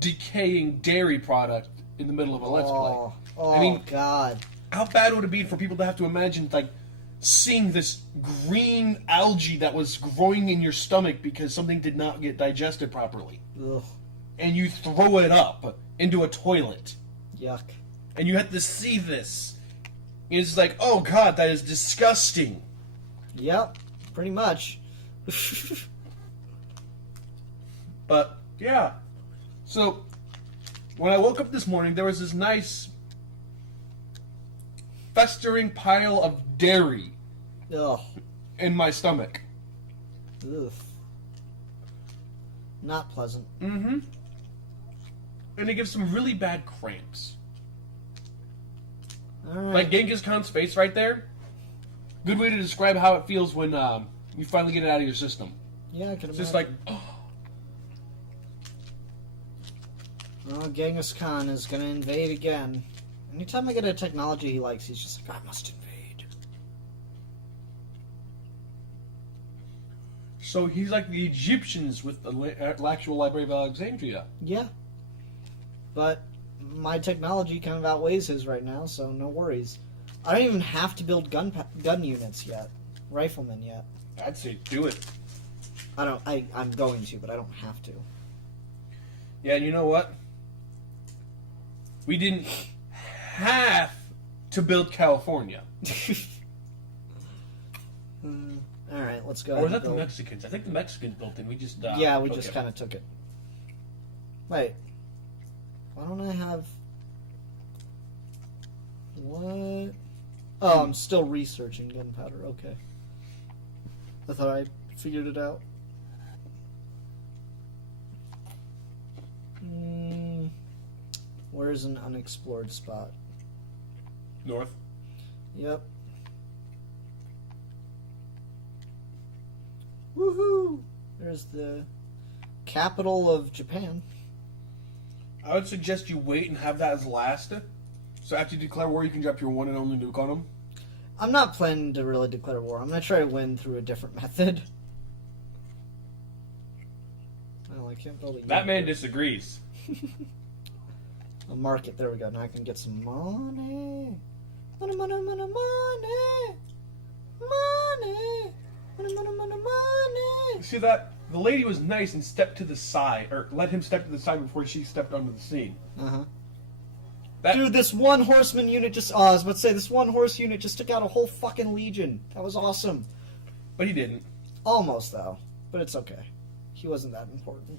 decaying dairy product in the middle of a Let's Play. Oh, I mean, God. How bad would it be for people to have to imagine, like, seeing this green algae that was growing in your stomach because something did not get digested properly? Ugh. And you throw it up into a toilet. Yuck. And you have to see this. And it's like, oh God, that is disgusting. Yep, pretty much. But, yeah. So, when I woke up this morning, there was this nice festering pile of dairy Ugh. in my stomach. Ugh. Not pleasant. Mm-hmm. And it gives some really bad cramps. Alright. Like Genghis Khan's face right there. Good way to describe how it feels when you finally get it out of your system. Yeah, I can It's imagine. just like, Oh, Genghis Khan is gonna invade again. Anytime I get a technology he likes, he's just like, I must invade. So he's like the Egyptians with the actual Library of Alexandria. Yeah. But my technology kind of outweighs his right now, so no worries. I don't even have to build gun units yet. Riflemen yet. I'd say do it. I'm going to, but I don't have to. Yeah, and you know what? We didn't have to build California. Alright, let's go Or ahead was and that the build. Mexicans? I think the Mexicans built it. We just Yeah, we took just it. kind of took it. Wait. Why don't I have... What? Oh, I'm still researching gunpowder. Okay. I thought I figured it out. Where's an unexplored spot? North. Yep. Woohoo! There's the capital of Japan. I would suggest you wait and have that as last. So after you declare war, you can drop your one and only nuke on them. I'm not planning to really declare war. I'm going to try to win through a different method. Well, I can't build a That man unit. disagrees. A market. There we go. Now I can get some money. Money, money, money, money. Money. Money, money, money, money. See that? The lady was nice and stepped to the side, or let him step to the side before she stepped onto the scene. Uh-huh. That, Dude, this one horseman unit just... Oh, I was about to say, this one horse unit just took out a whole fucking legion. That was awesome. but he didn't. Almost, though. But it's okay. He wasn't that important.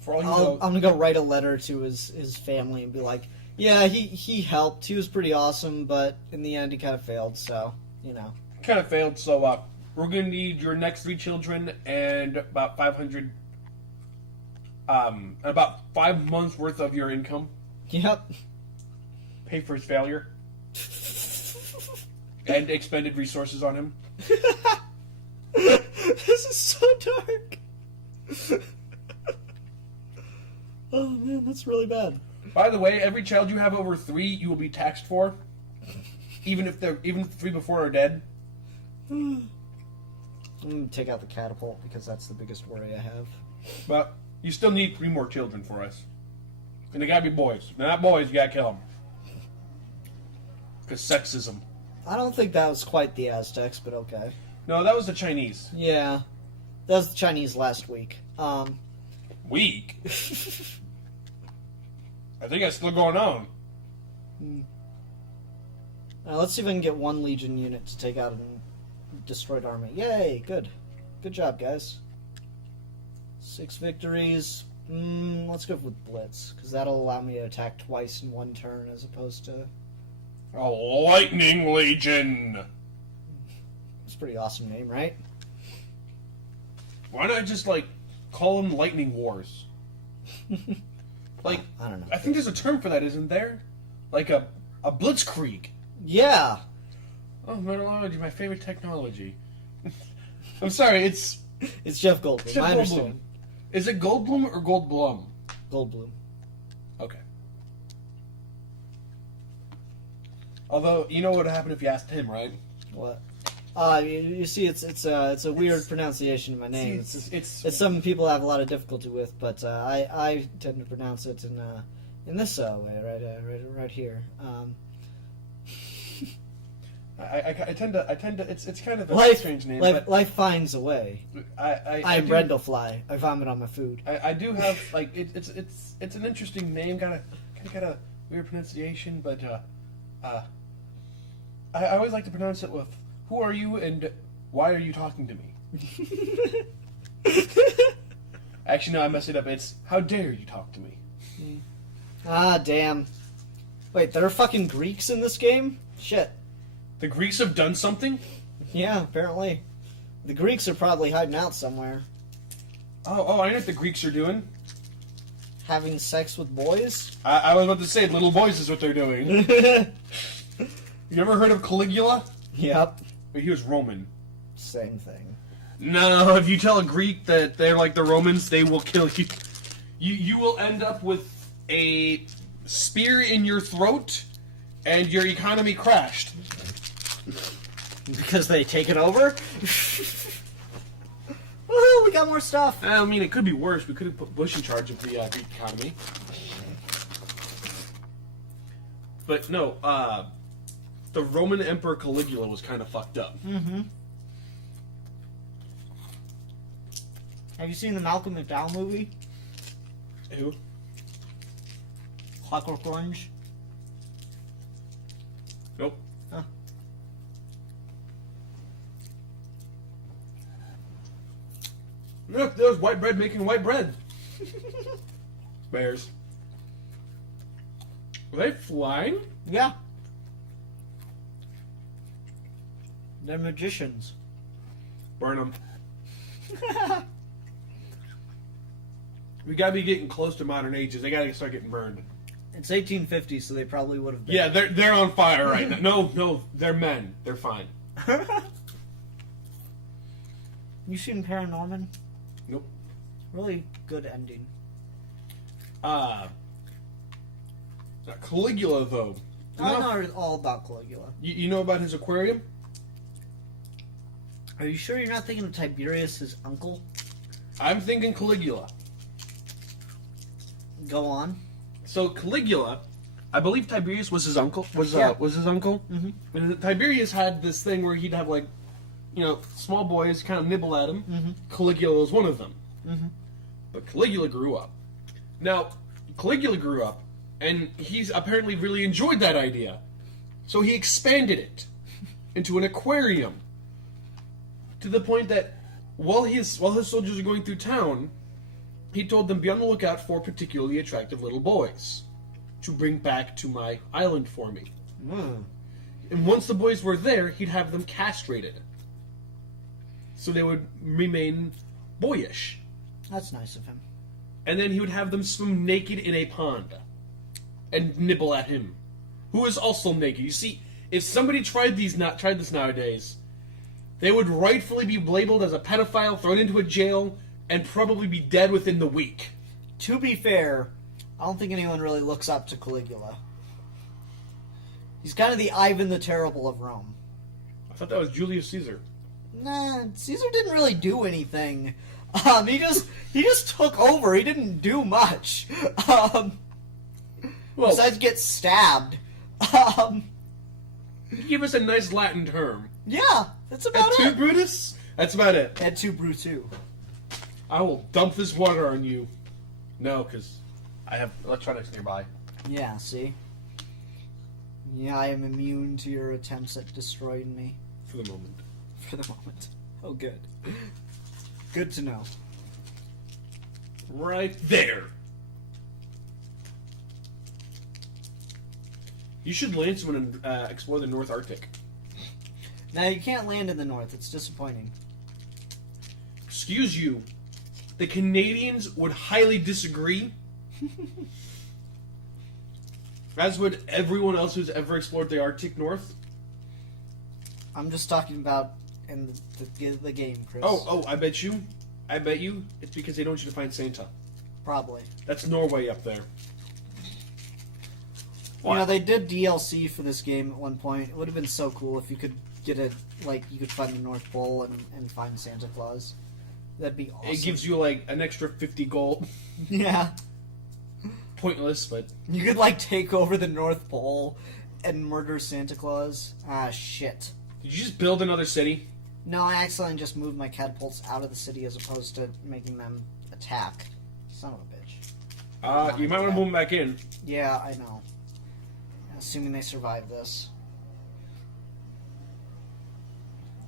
For all you I'm know, gonna go write a letter to his family and be like, yeah, he helped. He was pretty awesome, but in the end he kind of failed, so, you know. kind of failed. So we're gonna need your next 3 children and about 500, about 5 months worth of your income. Yep. Pay for his failure and expended resources on him. This is so dark. Oh man, that's really bad. By the way, every child you have over 3, you will be taxed for, even if the 3 before are dead. I'm gonna take out the catapult because that's the biggest worry I have. But you still need 3 more children for us, and they gotta be boys. If they're not boys, you gotta kill them. Because sexism. I don't think that was quite the Aztecs, but okay. No, that was the Chinese. Yeah, that was the Chinese last week. Weak. I think that's still going on. Let's see if I can get 1 Legion unit to take out a destroyed army. Yay, good. Good job, guys. 6 victories. Let's go with Blitz, because that'll allow me to attack twice in 1 turn as opposed to... A Lightning Legion. It's a pretty awesome name, right? Why not just, call them Lightning Wars? I don't know. I think there's a term for that, isn't there? Like a blitzkrieg. Yeah! Oh, metallurgy, my favorite technology. I'm sorry, it's It's Jeff Goldblum, Jeff I Goldblum. understand. Is it Goldblum or Goldblum? Goldblum. Okay. Although, you know what would happen if you asked him, right? What? You see, it's a weird pronunciation of my name. It's something people have a lot of difficulty with, but I tend to pronounce it in this way, right here. I tend to. It's kind of a Life, strange name. life finds a way. I'm Brendlefly. I vomit on my food. I do have it's an interesting name, kind of got a weird pronunciation, but I always like to pronounce it with "Who are you and why are you talking to me?" Actually, no, I messed it up. It's "How dare you talk to me?" Ah, damn. Wait, there are fucking Greeks in this game? Shit. The Greeks have done something? Yeah, apparently. The Greeks are probably hiding out somewhere. Oh, I know what the Greeks are doing. Having sex with boys? I was about to say, little boys is what they're doing. You ever heard of Caligula? Yep. He was Roman. Same thing. No, if you tell a Greek that they're like the Romans, they will kill you. You will end up with a spear in your throat, and your economy crashed. Because they take it over? Woohoo, we got more stuff! I mean, it could be worse. We could have put Bush in charge of the Greek economy. But no, the Roman Emperor Caligula was kind of fucked up. Mm-hmm. Have you seen the Malcolm McDowell movie? Who? Clockwork Orange? Nope. Huh. Look, there's white bread making white bread. Bears. Are they flying? Yeah. They're magicians. Burn them. We gotta be getting close to modern ages. They gotta start getting burned. It's 1850, so they probably would have been. Yeah, they're on fire right now. No, they're men. They're fine. You seen Paranorman? Nope. Really good ending. Caligula, though. I know all about Caligula. You know about his aquarium? Are you sure you're not thinking of Tiberius, his uncle? I'm thinking Caligula. Go on. So Caligula, I believe Tiberius was his uncle. Was his uncle? Mm-hmm. And Tiberius had this thing where he'd have small boys kind of nibble at him. Mm-hmm. Caligula was one of them. Mm-hmm. But Caligula grew up. Now, Caligula grew up, and he's apparently really enjoyed that idea. So he expanded it into an aquarium. To the point that while his soldiers are going through town, he told them, be on the lookout for particularly attractive little boys to bring back to my island for me. Mm. And once the boys were there, he'd have them castrated. So they would remain boyish. That's nice of him. And then he would have them swim naked in a pond and nibble at him, who is also naked. You see, if somebody tried this nowadays, they would rightfully be labeled as a pedophile, thrown into a jail, and probably be dead within the week. To be fair, I don't think anyone really looks up to Caligula. He's kind of the Ivan the Terrible of Rome. I thought that was Julius Caesar. Nah, Caesar didn't really do anything. He just took over. He didn't do much. Besides get stabbed. Give us a nice Latin term. Yeah, that's about Et tu, it. Brutus? That's about it. Et tu, Brutu. I will dump this water on you. No, because I have electronics nearby. Yeah, see? Yeah, I am immune to your attempts at destroying me. For the moment. For the moment. Oh, good. Good to know. Right there. You should land someone and explore the North Arctic. Now, you can't land in the north. It's disappointing. Excuse you. The Canadians would highly disagree. As would everyone else who's ever explored the Arctic North. I'm just talking about in the game, Chris. Oh, I bet you it's because they don't want you to find Santa. Probably. That's Norway up there. You know, they did DLC for this game at one point. It would have been so cool if you could get you could find the North Pole and find Santa Claus. That'd be awesome. It gives you, an extra 50 gold. Yeah. Pointless, but... You could, take over the North Pole and murder Santa Claus. Ah, shit. Did you just build another city? No, I accidentally just moved my catapults out of the city as opposed to making them attack. Son of a bitch. You might want to move them back in. Yeah, I know. Assuming they survive this.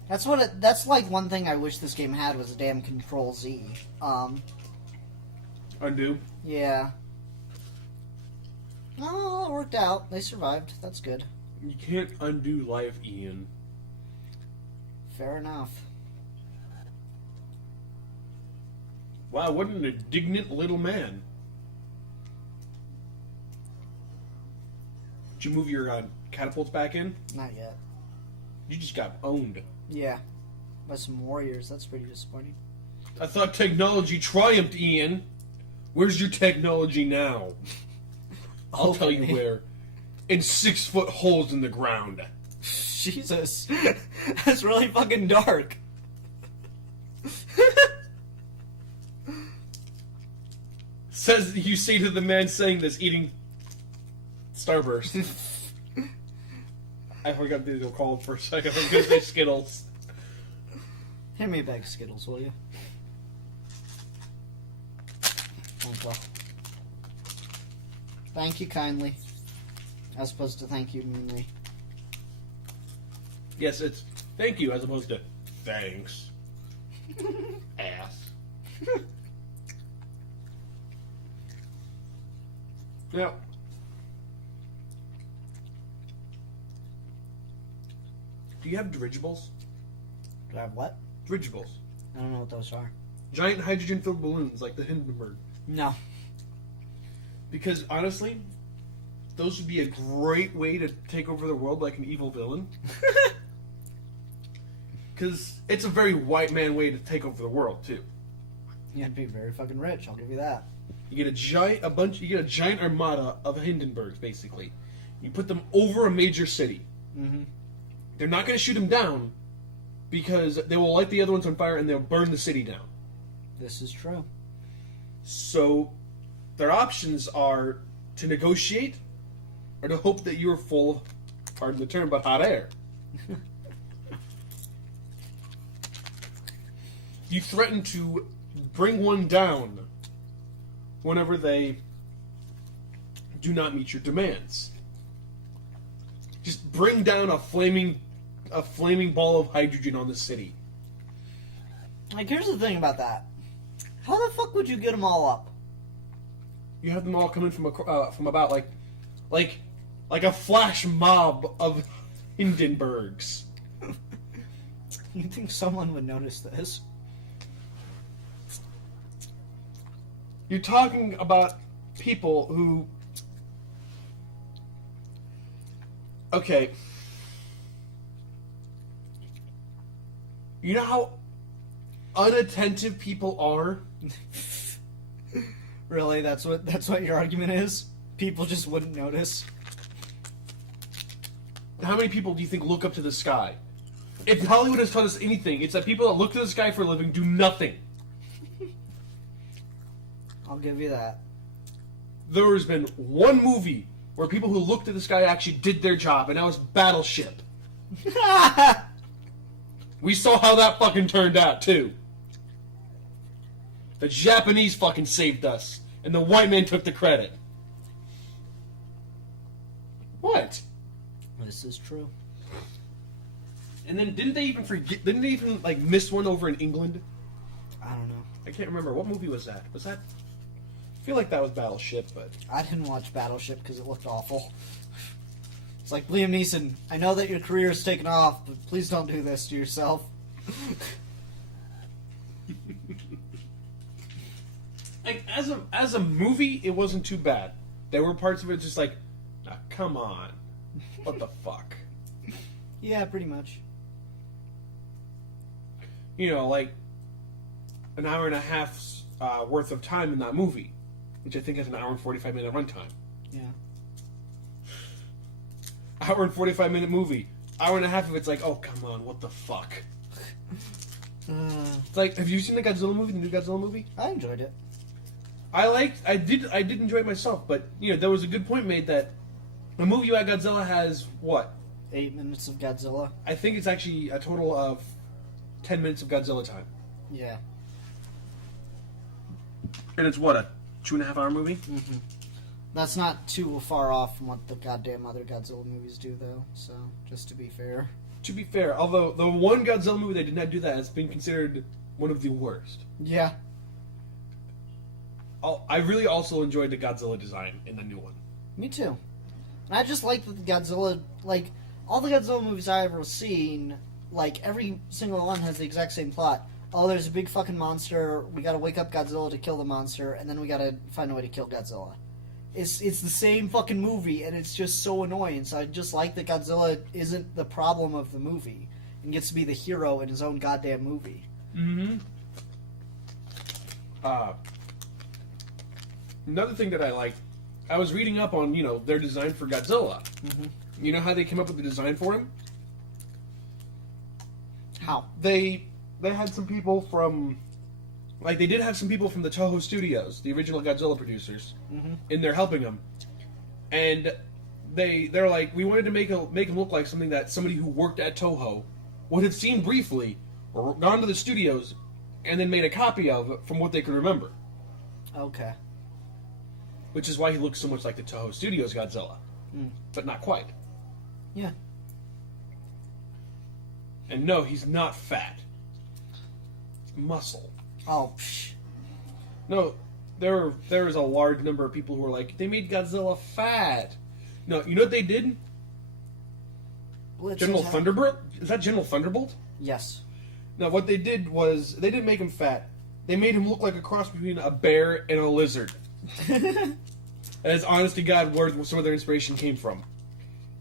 That's one thing I wish this game had was a damn Control Z. Undo? Yeah. Oh, it worked out. They survived. That's good. You can't undo life, Ian. Fair enough. Wow, what an indignant little man. Did you move your catapults back in? Not yet. You just got owned. Yeah. By some warriors. That's pretty disappointing. I thought technology triumphed, Ian. Where's your technology now? I'll tell you where. In 6-foot holes in the ground. Jesus. That's really fucking dark. Says you say to the man saying this, eating Starburst. I forgot these were called for a second. I was going to say Skittles. Hand me a bag of Skittles, will you? Thank you kindly. As opposed to thank you meanly. Yes, it's thank you as opposed to thanks. Ass. Now, do you have dirigibles? Do I have what? Dirigibles. I don't know what those are. Giant hydrogen-filled balloons like the Hindenburg. No. Because, honestly, those would be a great way to take over the world like an evil villain. Because it's a very white man way to take over the world, too. You have to be very fucking rich, I'll give you that. You get a giant armada of Hindenburgs, basically. You put them over a major city. Mm-hmm. They're not going to shoot them down because they will light the other ones on fire and they'll burn the city down. This is true. So, their options are to negotiate or to hope that you're full of, pardon the term, but hot air. You threaten to bring one down whenever they do not meet your demands. Just bring down a flaming ball of hydrogen on the city. Like, here's the thing about that. How the fuck would you get them all up? You have them all coming from about like a flash mob of Hindenburgs. You think someone would notice this? You're talking about people who... Okay. You know how unattentive people are? Really? That's what your argument is? People just wouldn't notice? How many people do you think look up to the sky? If Hollywood has taught us anything, it's that people that look to the sky for a living do nothing. I'll give you that. There has been one movie where people who looked at the sky actually did their job, and that was Battleship. We saw how that fucking turned out, too. The Japanese fucking saved us, and the white man took the credit. What? This is true. And then didn't they even like miss one over in England? I don't know. I can't remember. What movie was that? I feel like that was Battleship, but... I didn't watch Battleship because it looked awful. It's like, Liam Neeson, I know that your career is taken off, but please don't do this to yourself. Like, as a movie, it wasn't too bad. There were parts of it just like, come on. What the fuck? Yeah, pretty much. You know, like, an hour and a half's worth of time in that movie, which I think has an hour and 45-minute runtime. Yeah. Hour and 45-minute movie. Hour and a half of it's like, oh, come on, what the fuck? It's like, have you seen the Godzilla movie, the new Godzilla movie? I enjoyed it. I did enjoy it myself, but, you know, there was a good point made that a movie about Godzilla has, what? 8 minutes of Godzilla. I think it's actually a total of 10 minutes of Godzilla time. Yeah. And it's what, a 2.5 hour movie? Mm-hmm. That's not too far off from what the goddamn other Godzilla movies do, though, so, just to be fair. To be fair, although the one Godzilla movie that did not do that has been considered one of the worst. Yeah. I really also enjoyed the Godzilla design in the new one. Me too. And I just like that the Godzilla, like, all the Godzilla movies I've ever seen, like, every single one has the exact same plot. Oh, there's a big fucking monster, we gotta wake up Godzilla to kill the monster, and then we gotta find a way to kill Godzilla. It's the same fucking movie, and it's just so annoying, so I just like that Godzilla isn't the problem of the movie, and gets to be the hero in his own goddamn movie. Mm-hmm. Another thing that I like, I was reading up on, you know, their design for Godzilla. Mm-hmm. You know how they came up with the design for him? How? They had some people from, like, they did have some people from the Toho Studios, the original Godzilla producers, in there helping him. And they're like, we wanted to make him look like something that somebody who worked at Toho would have seen briefly, or gone to the studios, and then made a copy of it from what they could remember. Okay. Which is why he looks so much like the Toho Studios Godzilla. But not quite. Yeah. And no, he's not fat. Muscle. Oh, psh. No, there is a large number of people who are like, they made Godzilla fat. No, you know what they did? Blitz General is Thunderbolt? Is that General Thunderbolt? Yes. Now, what they did was, they didn't make him fat. They made him look like a cross between a bear and a lizard. As honest to God, where some of their inspiration came from.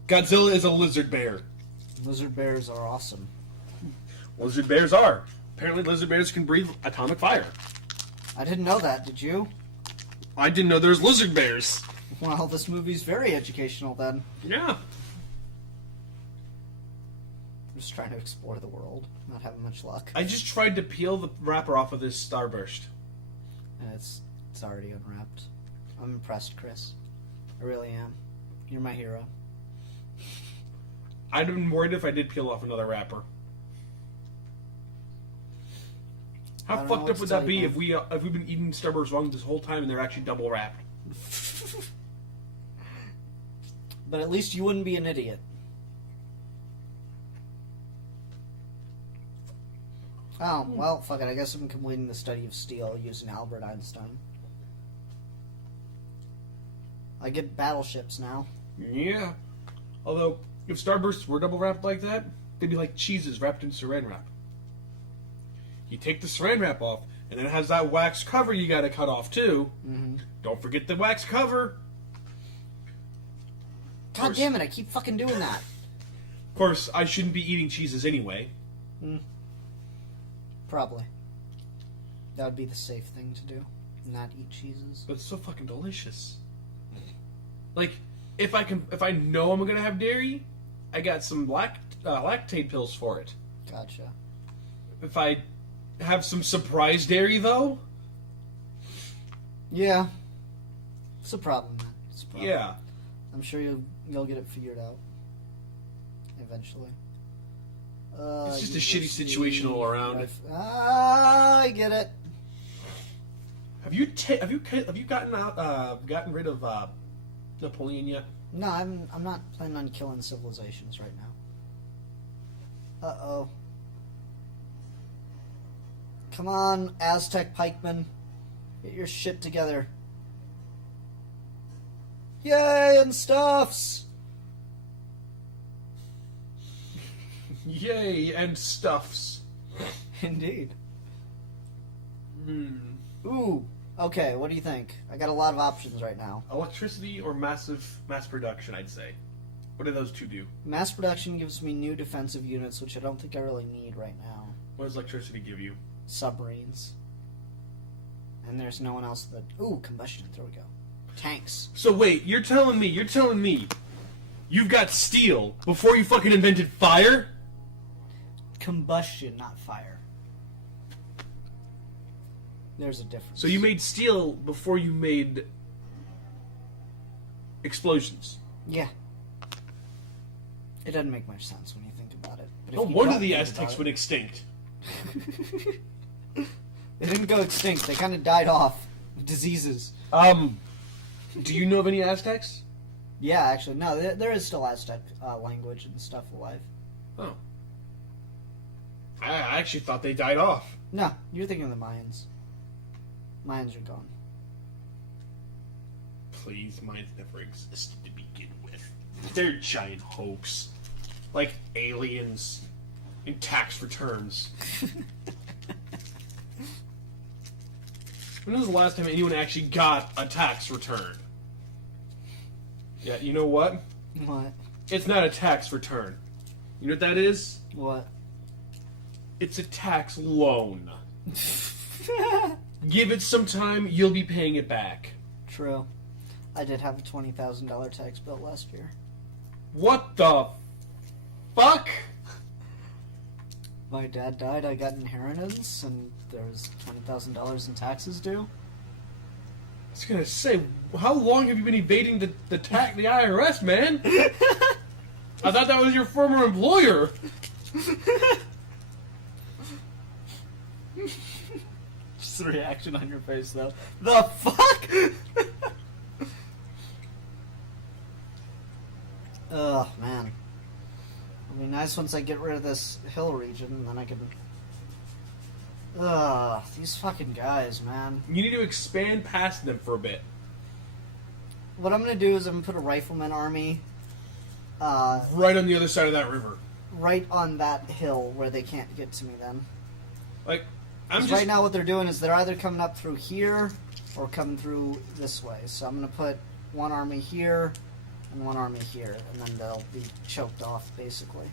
Godzilla is a lizard bear. Lizard bears are awesome. Lizard bears are. Apparently lizard bears can breathe atomic fire. I didn't know that, did you? I didn't know there was lizard bears. Well, this movie's very educational then. Yeah. I'm just trying to explore the world. Not having much luck. I just tried to peel the wrapper off of this starburst. And it's already unwrapped. I'm impressed, Chris. I really am. You're my hero. I'd have been worried if I did peel off another wrapper. How fucked up would that be if we've been eating Starburst wrong this whole time and they're actually double wrapped? But at least you wouldn't be an idiot. Oh, well, fuck it. I guess I'm completing the study of steel using Albert Einstein. I get battleships now. Yeah. Although, if Starbursts were double wrapped like that, they'd be like cheeses wrapped in saran wrap. You take the saran wrap off, and then it has that wax cover you gotta cut off too. Mm-hmm. Don't forget the wax cover. God damn it, I keep fucking doing that. Of course, I shouldn't be eating cheeses anyway. Probably. That would be the safe thing to do. Not eat cheeses. But it's so fucking delicious. Like, if I know I'm gonna have dairy, I got some lactate pills for it. Gotcha. If I have some surprise dairy, though... Yeah. It's a problem, man. It's a problem. Yeah. I'm sure you'll get it figured out. Eventually. It's just a shitty situation all around. I get it. Have you gotten rid of Napoleon yet? No, I'm not planning on killing civilizations right now. Uh-oh. Come on, Aztec pikemen. Get your shit together. Yay, and stuffs! Yay, and stuffs. Indeed. Ooh. Okay, what do you think? I got a lot of options right now. Electricity or mass production, I'd say. What do those two do? Mass production gives me new defensive units, which I don't think I really need right now. What does electricity give you? Submarines. And there's no one else that... Ooh, combustion. There we go. Tanks. So wait, you're telling me you've got steel before you fucking invented fire? Combustion, not fire. There's a difference. So you made steel before you made explosions. Yeah. It doesn't make much sense when you think about it. But No wonder the Aztecs went extinct. They didn't go extinct. They kind of died off. Diseases. Do you know of any Aztecs? Yeah, actually. No, there is still Aztec language and stuff alive. Oh. I actually thought they died off. No, you're thinking of the Mayans. Mayans are gone. Please, Mayans never existed to begin with. They're a giant hoax. Like aliens and tax returns. When was the last time anyone actually got a tax return? Yeah, you know what? What? It's not a tax return. You know what that is? What? It's a tax loan. Give it some time, you'll be paying it back. True. I did have a $20,000 tax bill last year. What the fuck? My dad died, I got inheritance, and there was $20,000 in taxes due. I was gonna say, how long have you been evading the IRS, man? I thought that was your former employer. Just the reaction on your face, though. The fuck? Ugh, man. It'll be nice once I get rid of this hill region, and then I can... Ugh, these fucking guys, man. You need to expand past them for a bit. What I'm gonna do is I'm gonna put a rifleman army... right on the other side of that river. right on that hill where they can't get to me then. Like, I'm 'Cause just right now what they're doing is they're either coming up through here or coming through this way. So I'm going to put one army here and one army here, and then they'll be choked off, basically.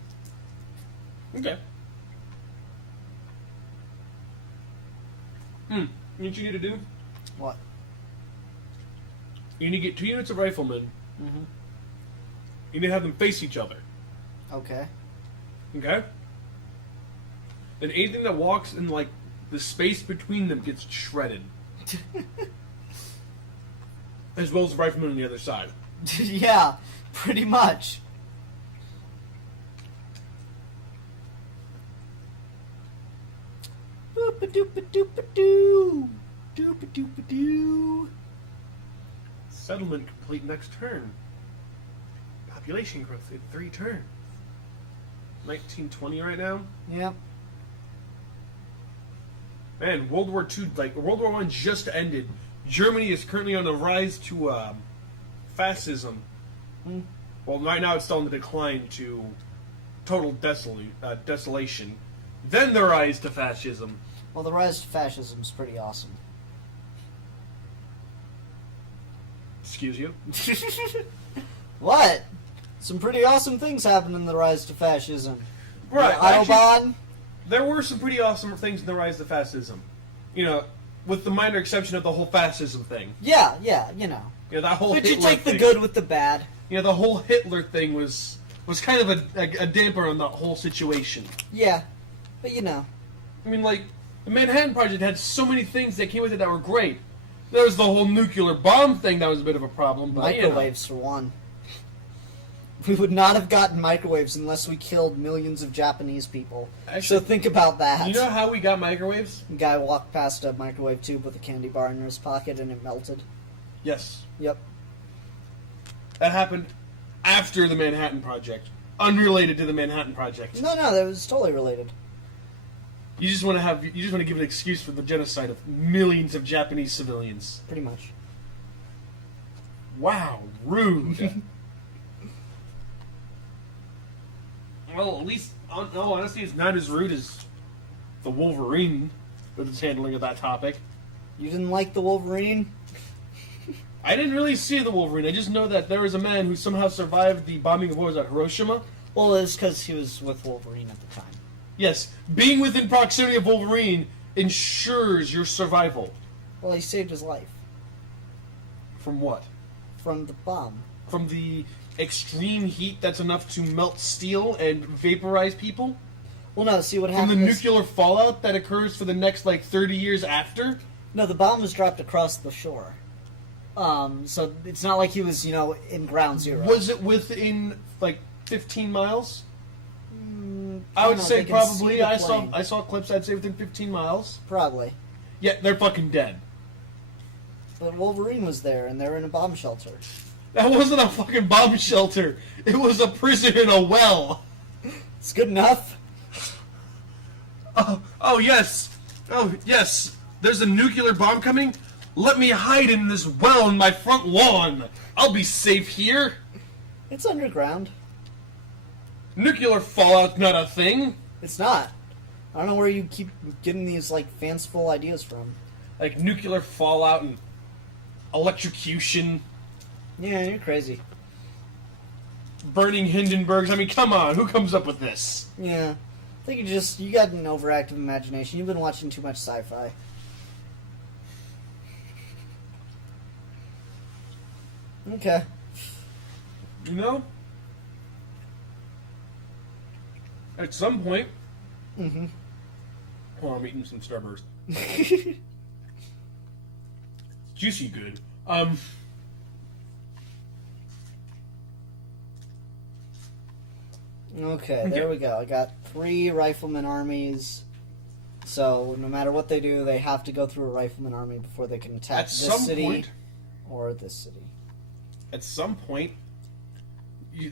okay. You know what you need to do? What? You need to get 2 units of riflemen. Mm-hmm. You need to have them face each other. Okay. Okay? Then anything that walks in, like, the space between them gets shredded. As well as the riflemen on the other side. Yeah, pretty much. Boop-a-doop-a-doop-a-doo. Doop-a-doop-a-doo. Settlement complete next turn. Population growth in 3 turns. 1920 right now. Yep. Man, World War II, like World War I just ended. Germany is currently on the rise to fascism. Well, right now it's still on the decline to total desolation. Then the rise to fascism. Well, the rise to fascism is pretty awesome. Excuse you? What? Some pretty awesome things happened in the rise to fascism. Right. The Autobahn. Actually, there were some pretty awesome things in the rise to fascism. You know, with the minor exception of the whole fascism thing. Yeah, you know. Yeah, that whole But Hitler you take thing. the good with the bad. You know, the whole Hitler thing was kind of a damper on the whole situation. Yeah, but you know. I mean, like, the Manhattan Project had so many things that came with it that were great. There was the whole nuclear bomb thing that was a bit of a problem. But, Microwaves, for one. We would not have gotten microwaves unless we killed millions of Japanese people. Actually, so think about that. You know how we got microwaves? A guy walked past a microwave tube with a candy bar in his pocket and it melted. Yes. Yep. That happened after the Manhattan Project. Unrelated to the Manhattan Project. No, that was totally related. You just want to give an excuse for the genocide of millions of Japanese civilians. Pretty much. Wow, rude. Well, at least, in all honesty, it's not as rude as the Wolverine with its handling of that topic. You didn't like the Wolverine? I didn't really see the Wolverine. I just know that there was a man who somehow survived the bombing of, what was that, Hiroshima? Well, it's because he was with Wolverine at the time. Yes, being within proximity of Wolverine ensures your survival. Well, he saved his life. From what? From the bomb. From the extreme heat that's enough to melt steel and vaporize people? Well, no, see what From happened the is- nuclear fallout that occurs for the next, 30 years after? No, the bomb was dropped across the shore. So it's not like he was, in ground zero. Was it within, 15 miles? I don't would know, say they can see probably. the I plane. saw clips, I'd say within 15 miles. Probably. Yeah, they're fucking dead. But Wolverine was there, and they're in a bomb shelter. That wasn't a fucking bomb shelter. It was a prison in a well. It's good enough. Oh yes. Oh yes. There's a nuclear bomb coming. Let me hide in this well in my front lawn. I'll be safe here. It's underground. Nuclear fallout's not a thing. It's not. I don't know where you keep getting these, fanciful ideas from. Like nuclear fallout and electrocution, Yeah, you're crazy. burning Hindenburgs. I mean, come on. Who comes up with this? Yeah. I think you got an overactive imagination. You've been watching too much sci-fi. Okay. You know? At some point... Mm-hmm. Hold on, I'm eating some Starburst. Juicy good. Okay, there we go. I got 3 rifleman armies. So no matter what they do, they have to go through a rifleman army before they can attack At this some city point... or this city. At some point...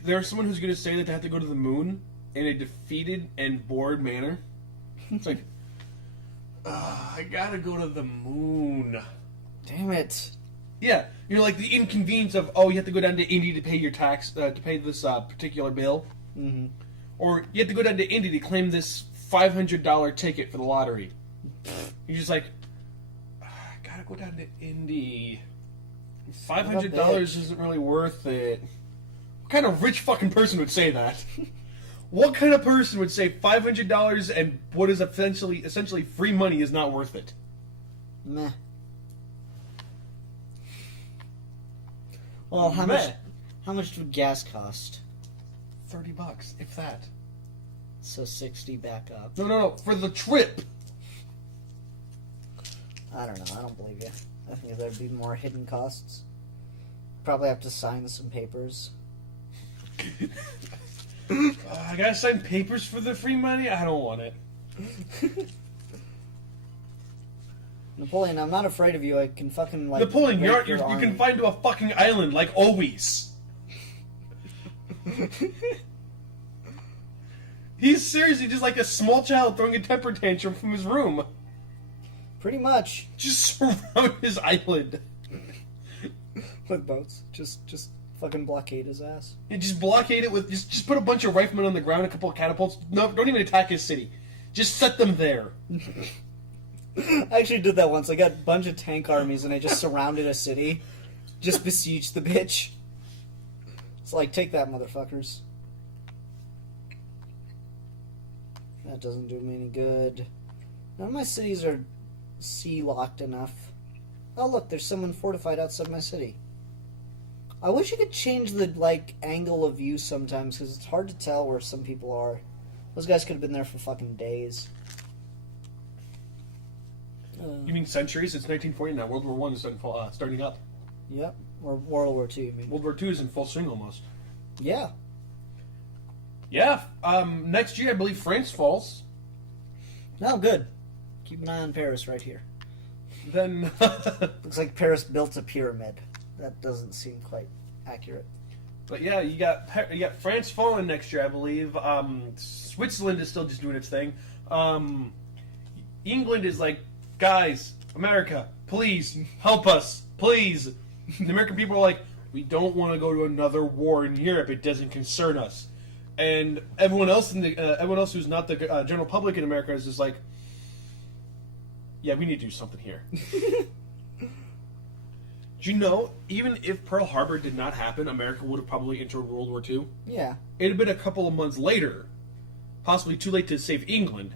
there's someone who's going to say that they have to go to the moon in a defeated and bored manner. It's like... I gotta go to the moon. Damn it. Yeah, you're like the inconvenience of, you have to go down to Indy to pay your tax, to pay this particular bill. Mm-hmm. Or you have to go down to Indy to claim this $500 ticket for the lottery. You're just like, I gotta go down to Indy. $500 isn't really worth it. What kind of rich fucking person would say that? What kind of person would say $500 and what is essentially free money is not worth it? Meh. Well, how much would gas cost? $30, if that. So 60 back up. No, for the trip. I don't know. I don't believe you. I think there'd be more hidden costs. Probably have to sign some papers. I gotta sign papers for the free money? I don't want it. Napoleon, I'm not afraid of you. I can fucking like. Napoleon, rape you're your army. confined to a fucking island, like always. He's seriously just like a small child throwing a temper tantrum from his room. Pretty much. Just surround his island. With boats. Just fucking blockade his ass. And just blockade it with just put a bunch of riflemen on the ground, a couple of catapults. No, don't even attack his city. Just set them there. I actually did that once. I got a bunch of tank armies and I just surrounded a city. Just besieged the bitch. It's like, take that, motherfuckers. That doesn't do me any good. None of my cities are sea-locked enough. Oh, look, there's someone fortified outside my city. I wish you could change the, like, angle of view sometimes, because it's hard to tell where some people are. Those guys could have been there for fucking days. You mean centuries? It's 1940 now. World War I is starting up. Yep. Or World War II, you mean? World War II is in full swing almost. Yeah. Yeah. Next year, I believe France falls. Oh, good. Keep an eye on Paris right here. Then Looks like Paris built a pyramid. That doesn't seem quite accurate. But yeah, you got France falling next year, I believe. Switzerland is still just doing its thing. England is like, guys, America, please help us, please. The American people are like, we don't want to go to another war in Europe. It doesn't concern us. And everyone else who's not the general public in America is just like, yeah, we need to do something here. Do you know, even if Pearl Harbor did not happen, America would have probably entered World War II? Yeah. It had been a couple of months later, possibly too late to save England,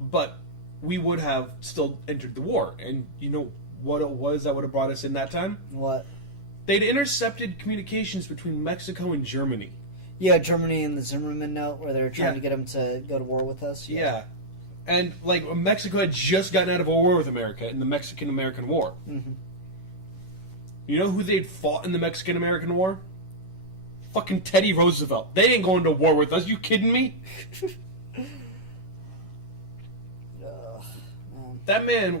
but we would have still entered the war. And you know what it was that would have brought us in that time? What? They'd intercepted communications between Mexico and Germany. Yeah, Germany and the Zimmerman note, where they were trying to get them to go to war with us. Yeah. And, like, Mexico had just gotten out of a war with America in the Mexican-American War. Mm-hmm. You know who they'd fought in the Mexican-American War? Fucking Teddy Roosevelt. They ain't going to war with us. You kidding me? That man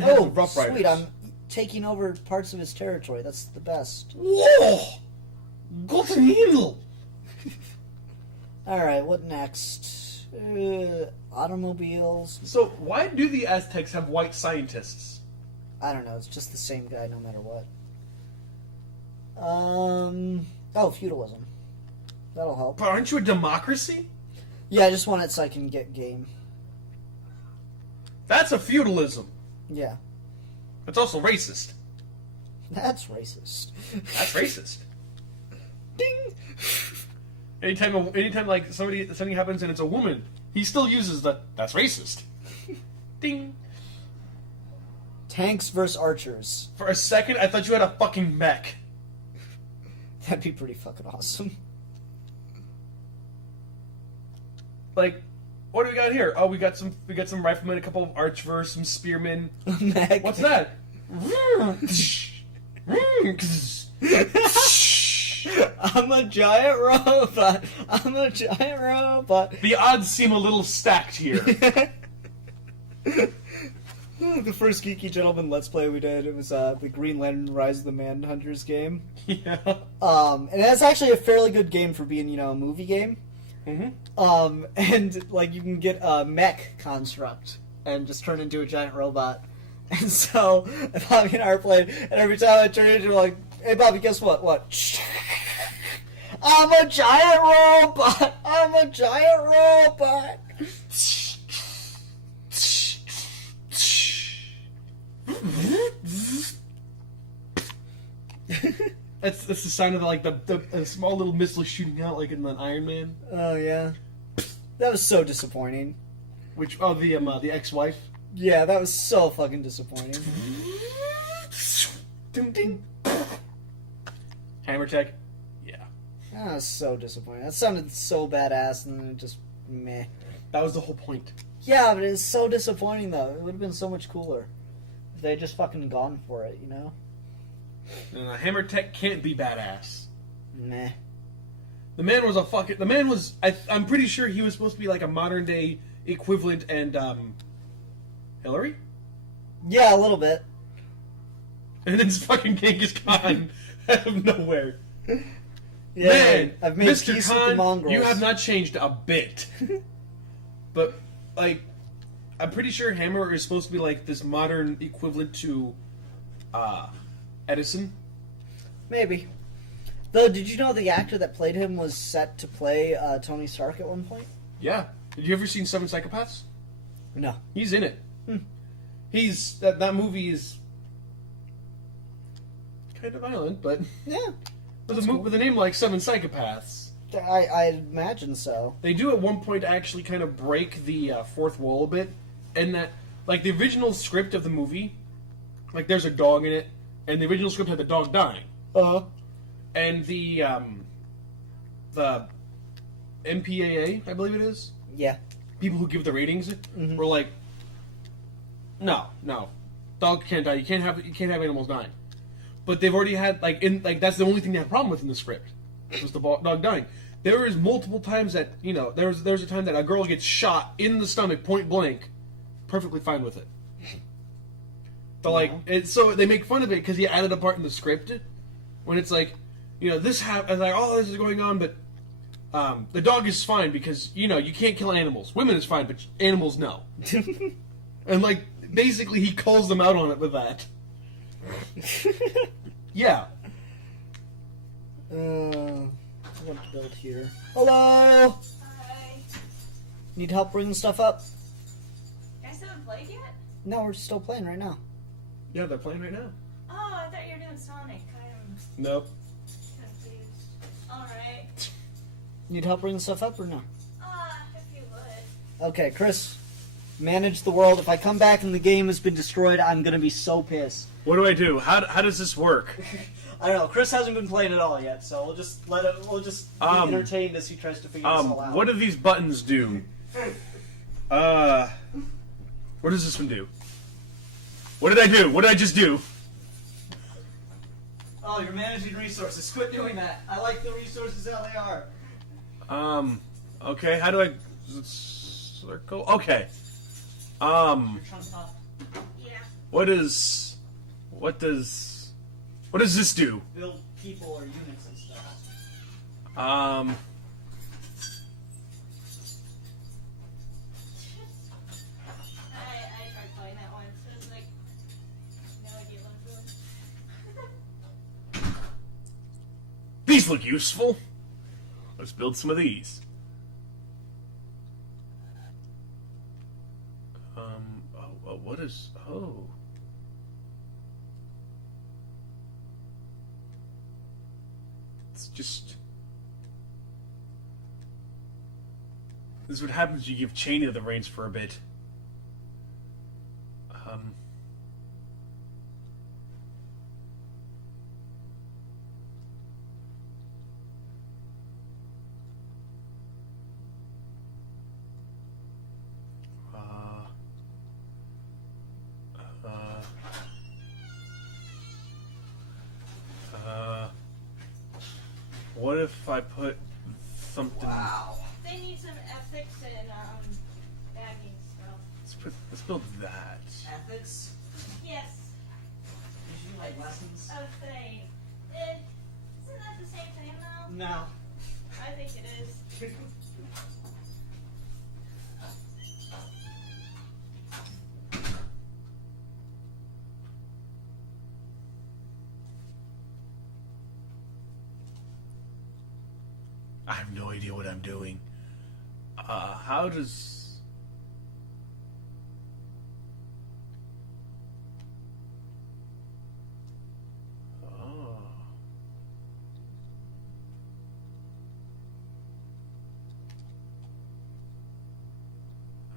had the Rough Riders. Sweet, I'm taking over parts of his territory. That's the best. Whoa! Gott im Himmel! Alright, what next? Automobiles. So, why do the Aztecs have white scientists? I don't know, it's just the same guy no matter what. Feudalism. That'll help. But aren't you a democracy? Yeah, I just want it so I can get game. That's a feudalism. Yeah. It's also racist. That's racist. That's racist. Ding! Anytime like something happens and it's a woman, he still uses that's racist. Ding. Tanks versus archers. For a second, I thought you had a fucking mech. That'd be pretty fucking awesome. Like, what do we got here? Oh, we got some riflemen, a couple of archers, some spearmen. Mech. What's that? I'm a giant robot. I'm a giant robot. The odds seem a little stacked here. The first Geeky Gentlemen Let's Play we did, it was the Green Lantern Rise of the Manhunters game. Yeah. And that's actually a fairly good game for being, a movie game. Mm-hmm. And, like, you can get a mech construct and just turn into a giant robot. And so, Bobby and I are playing, and every time I turn into, like, hey, Bobby, guess what? What? I'm a giant robot! I'm a giant robot! That's the sign of like the small little missile shooting out like in the Iron Man. Oh yeah, that was so disappointing. Which the ex-wife. Yeah, that was so fucking disappointing. Ding ding. Hammer tech. Yeah. That was so disappointing. That sounded so badass, and then it just meh. That was the whole point. Yeah, but it's so disappointing though. It would have been so much cooler if they had just fucking gone for it, you know? Hammer tech can't be badass. Meh. The man was. I'm pretty sure he was supposed to be like a modern day equivalent and Hillary. Yeah, a little bit. And then this fucking Genghis Khan out of nowhere. Yeah, Man, I've made Mr. peace with the Khan, mongrels. you have not changed a bit. But like, I'm pretty sure Hammer is supposed to be like this modern equivalent to Edison. Maybe. Though, did you know the actor that played him was set to play Tony Stark at one point? Yeah. Did you ever seen Seven Psychopaths? No. He's in it. Hmm. He's that movie is kind of violent, but Yeah. with a name like Seven Psychopaths, I imagine so. they do at one point actually kind of break the fourth wall a bit, and that like the original script of the movie, like there's a dog in it, and the original script had the dog dying. And the MPAA, I believe it is, Yeah. people who give the ratings Mhm. were like, no, dog can't die. You can't have animals dying. But they've already had that's the only thing they had a problem with in the script was the dog dying. There is multiple times that there's a time that a girl gets shot in the stomach point blank, perfectly fine with it. But so they make fun of it because he added a part in the script when it's like, this this is going on, but the dog is fine because you can't kill animals. Women is fine, but animals no. And like basically he calls them out on it with that. Yeah. What to build here? Hello. Hi. Need help bringing stuff up? You guys haven't played yet? No, we're still playing right now. Yeah, they're playing right now. Oh, I thought you were doing Sonic. I'm Nope. confused. Alright. Need help bringing stuff up or no? If you would. Okay, Chris, manage the world. If I come back and the game has been destroyed, I'm gonna be so pissed. What do I do? How does this work? I don't know. Chris hasn't been playing at all yet, so we'll just We'll just be entertained as he tries to figure this all out. What do these buttons do? What does this one do? What did I do? What did I just do? Oh, you're managing resources. Quit doing that. I like the resources how they are. Okay. How do I circle? Okay. Your trunk up. Yeah. What does this do? Build people or units and stuff. I tried playing that once. It was like, no idea what I'm doing. These look useful. Let's build some of these. What is? Oh. It's just. This is what happens when you give Cheney the reins for a bit. What if I put something? Wow. They need some ethics and bagging stuff. Let's build that. Ethics? Yes, Did you like lessons? a thing. Isn't that the same thing though? No. I think it is. I have no idea what I'm doing. How does... Oh.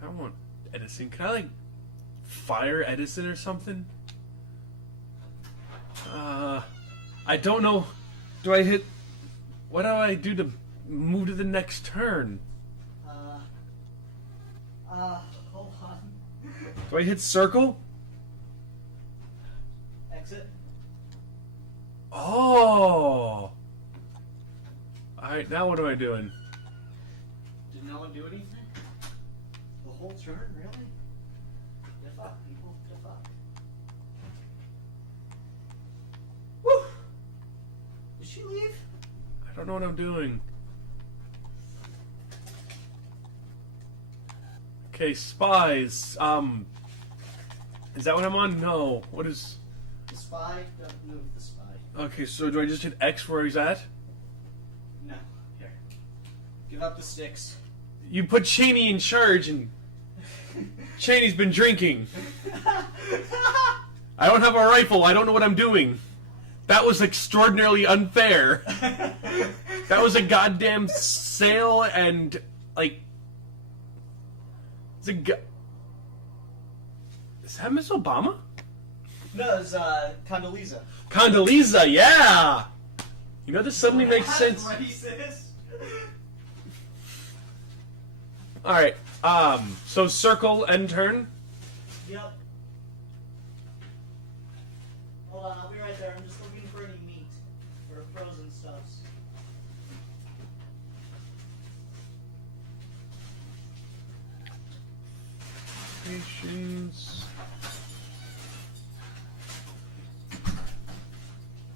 I don't want Edison. Can I, like, fire Edison or something? I don't know. Do I hit... What do I do to move to the next turn? Hold on. Do I hit circle? Exit. Oh! Alright, now what am I doing? Did no one do anything? The whole turn, really? The fuck, people? The fuck? Woo! Did she leave? I don't know what I'm doing. Okay, spies. Is that what I'm on? No. What is... The spy? Don't move the spy. Okay, so do I just hit X where he's at? No. Here. Give up the sticks. You put Cheney in charge and... Cheney's been drinking. I don't have a rifle. I don't know what I'm doing. That was extraordinarily unfair. That was a goddamn sale and, like... Is that Miss Obama? No, it's Condoleezza. Condoleezza, yeah! You know, this suddenly makes sense. Racist. Alright, so circle, end turn. Yep. Hold on, I'll be right there. I'm just looking for any meat or frozen stuffs. Patience.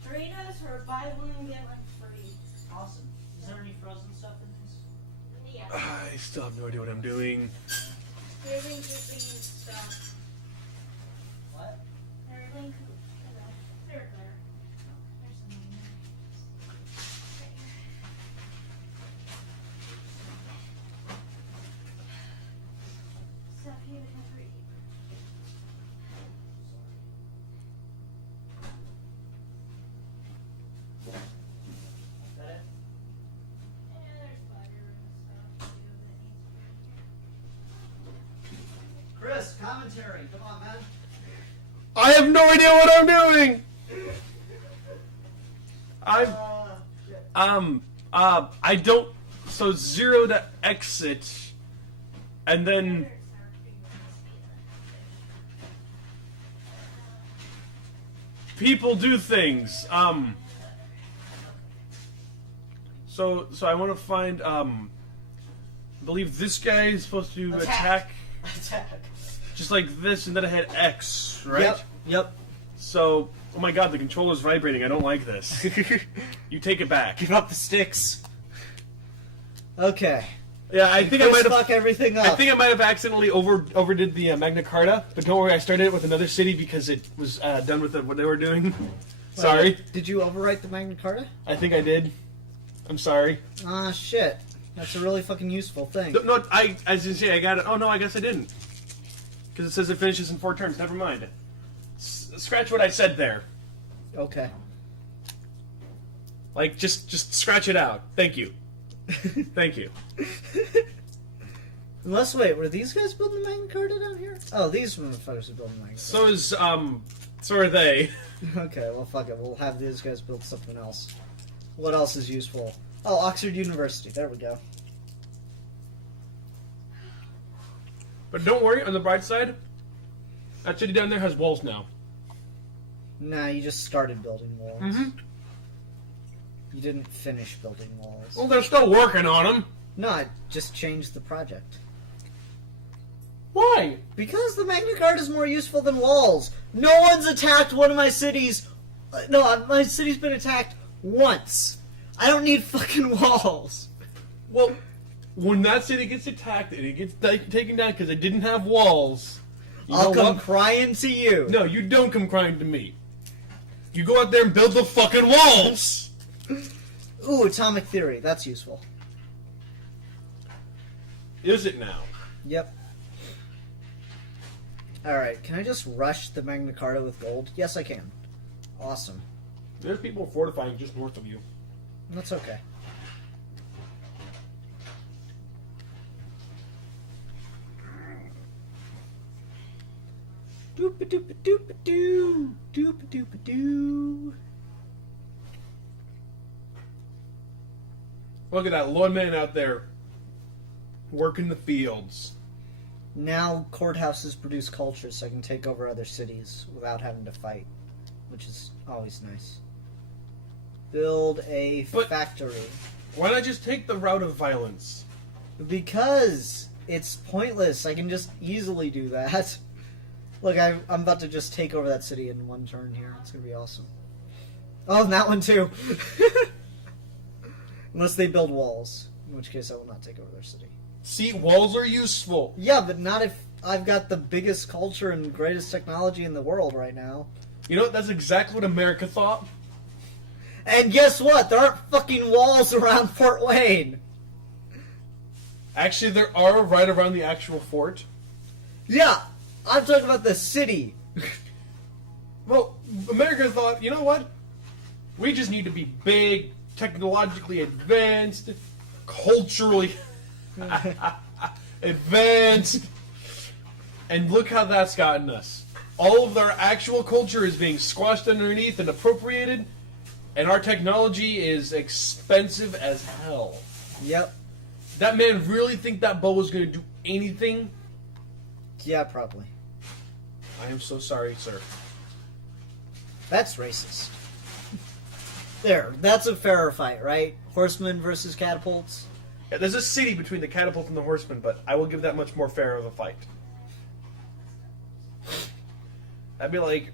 Doritos for buy one and get one free. Awesome. Is there any frozen stuff in this? Yeah. I still have no idea what I'm doing. Everything cooping and stuff. What? Everything cooping. There. There's some in there. Right here. Stuff you would never eat. Is that it? Yeah, there's butter and stuff too that needs to be in here. Chris, commentary. Come on, man. I have no idea what I'm doing! I don't... So 0 to exit, and then... Butter, sour cream, and People do things. So I want to find. I believe this guy is supposed to attack, Attack. just like this, and then I hit X, right? Yep. So, oh my God, the controller's vibrating. I don't like this. You take it back. Give up the sticks. Okay. Yeah, I think I Chris might fuck have. everything up. I think I might have accidentally overdid the Magna Carta, but don't worry, I started it with another city because it was done with what they were doing. Sorry. Did you overwrite the Magna Carta? I think I did. I'm sorry. Ah, shit. That's a really fucking useful thing. No, as you say, I got it. Oh no, I guess I didn't. Because it says it finishes in 4 turns. Never mind. Scratch what I said there. Okay. Like, just scratch it out. Thank you. Thank you. Unless, wait, were these guys building the Magna Carta down here? Oh, these motherfuckers are building the Magna Carta. So are they. Okay, well, fuck it. We'll have these guys build something else. What else is useful? Oh, Oxford University. There we go. But don't worry, on the bright side, that city down there has walls now. Nah, you just started building walls. Mm-hmm. You didn't finish building walls. Well, they're still working on them. No, I just changed the project. Why? Because the Magna Carta is more useful than walls. No one's attacked one of my cities. No, my city's been attacked once. I don't need fucking walls. Well, when that city gets attacked and it gets taken down because it didn't have walls, I'll come crying to you. No, you don't come crying to me. You go out there and build the fucking walls. Ooh, atomic theory. That's useful. Is it now? Yep. Alright, can I just rush the Magna Carta with gold? Yes, I can. Awesome. There's people fortifying just north of you. That's okay. Doop-a-doop-a-doop-a-doo. Doop-a-doop-a-doo. Look at that lone man out there working the fields. Now courthouses produce culture so I can take over other cities without having to fight, which is always nice. Build a But- factory. Why not just take the route of violence? Because it's pointless. I can just easily do that. Look, I'm about to just take over that city in one turn here. It's going to be awesome. Oh, and that one too. Unless they build walls, in which case I will not take over their city. See, walls are useful. Yeah, but not if I've got the biggest culture and greatest technology in the world right now. You know what? That's exactly what America thought. And guess what? There aren't fucking walls around Fort Wayne. Actually, there are right around the actual fort. Yeah, I'm talking about the city. Well, America thought, you know what? We just need to be big, technologically advanced, culturally advanced. And look how that's gotten us. All of our actual culture is being squashed underneath and appropriated, and our technology is expensive as hell. Yep. That man really think that bow was going to do anything? Yeah, probably. I am so sorry, sir. That's racist. There, that's a fairer fight, right? Horsemen versus catapults. Yeah, there's a city between the catapult and the horseman, but I will give that much more fair of a fight. That'd be like,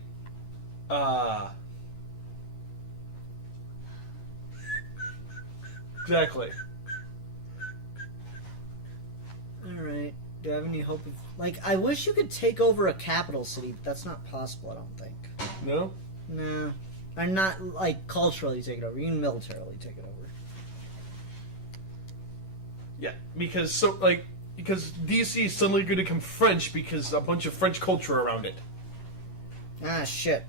exactly. Alright. Do I have any hope of... Like, I wish you could take over a capital city, but that's not possible, I don't think. No? No. Or not, like, culturally take it over. You can militarily take it over. Yeah, because DC is suddenly going to become French because a bunch of French culture around it. Ah, shit.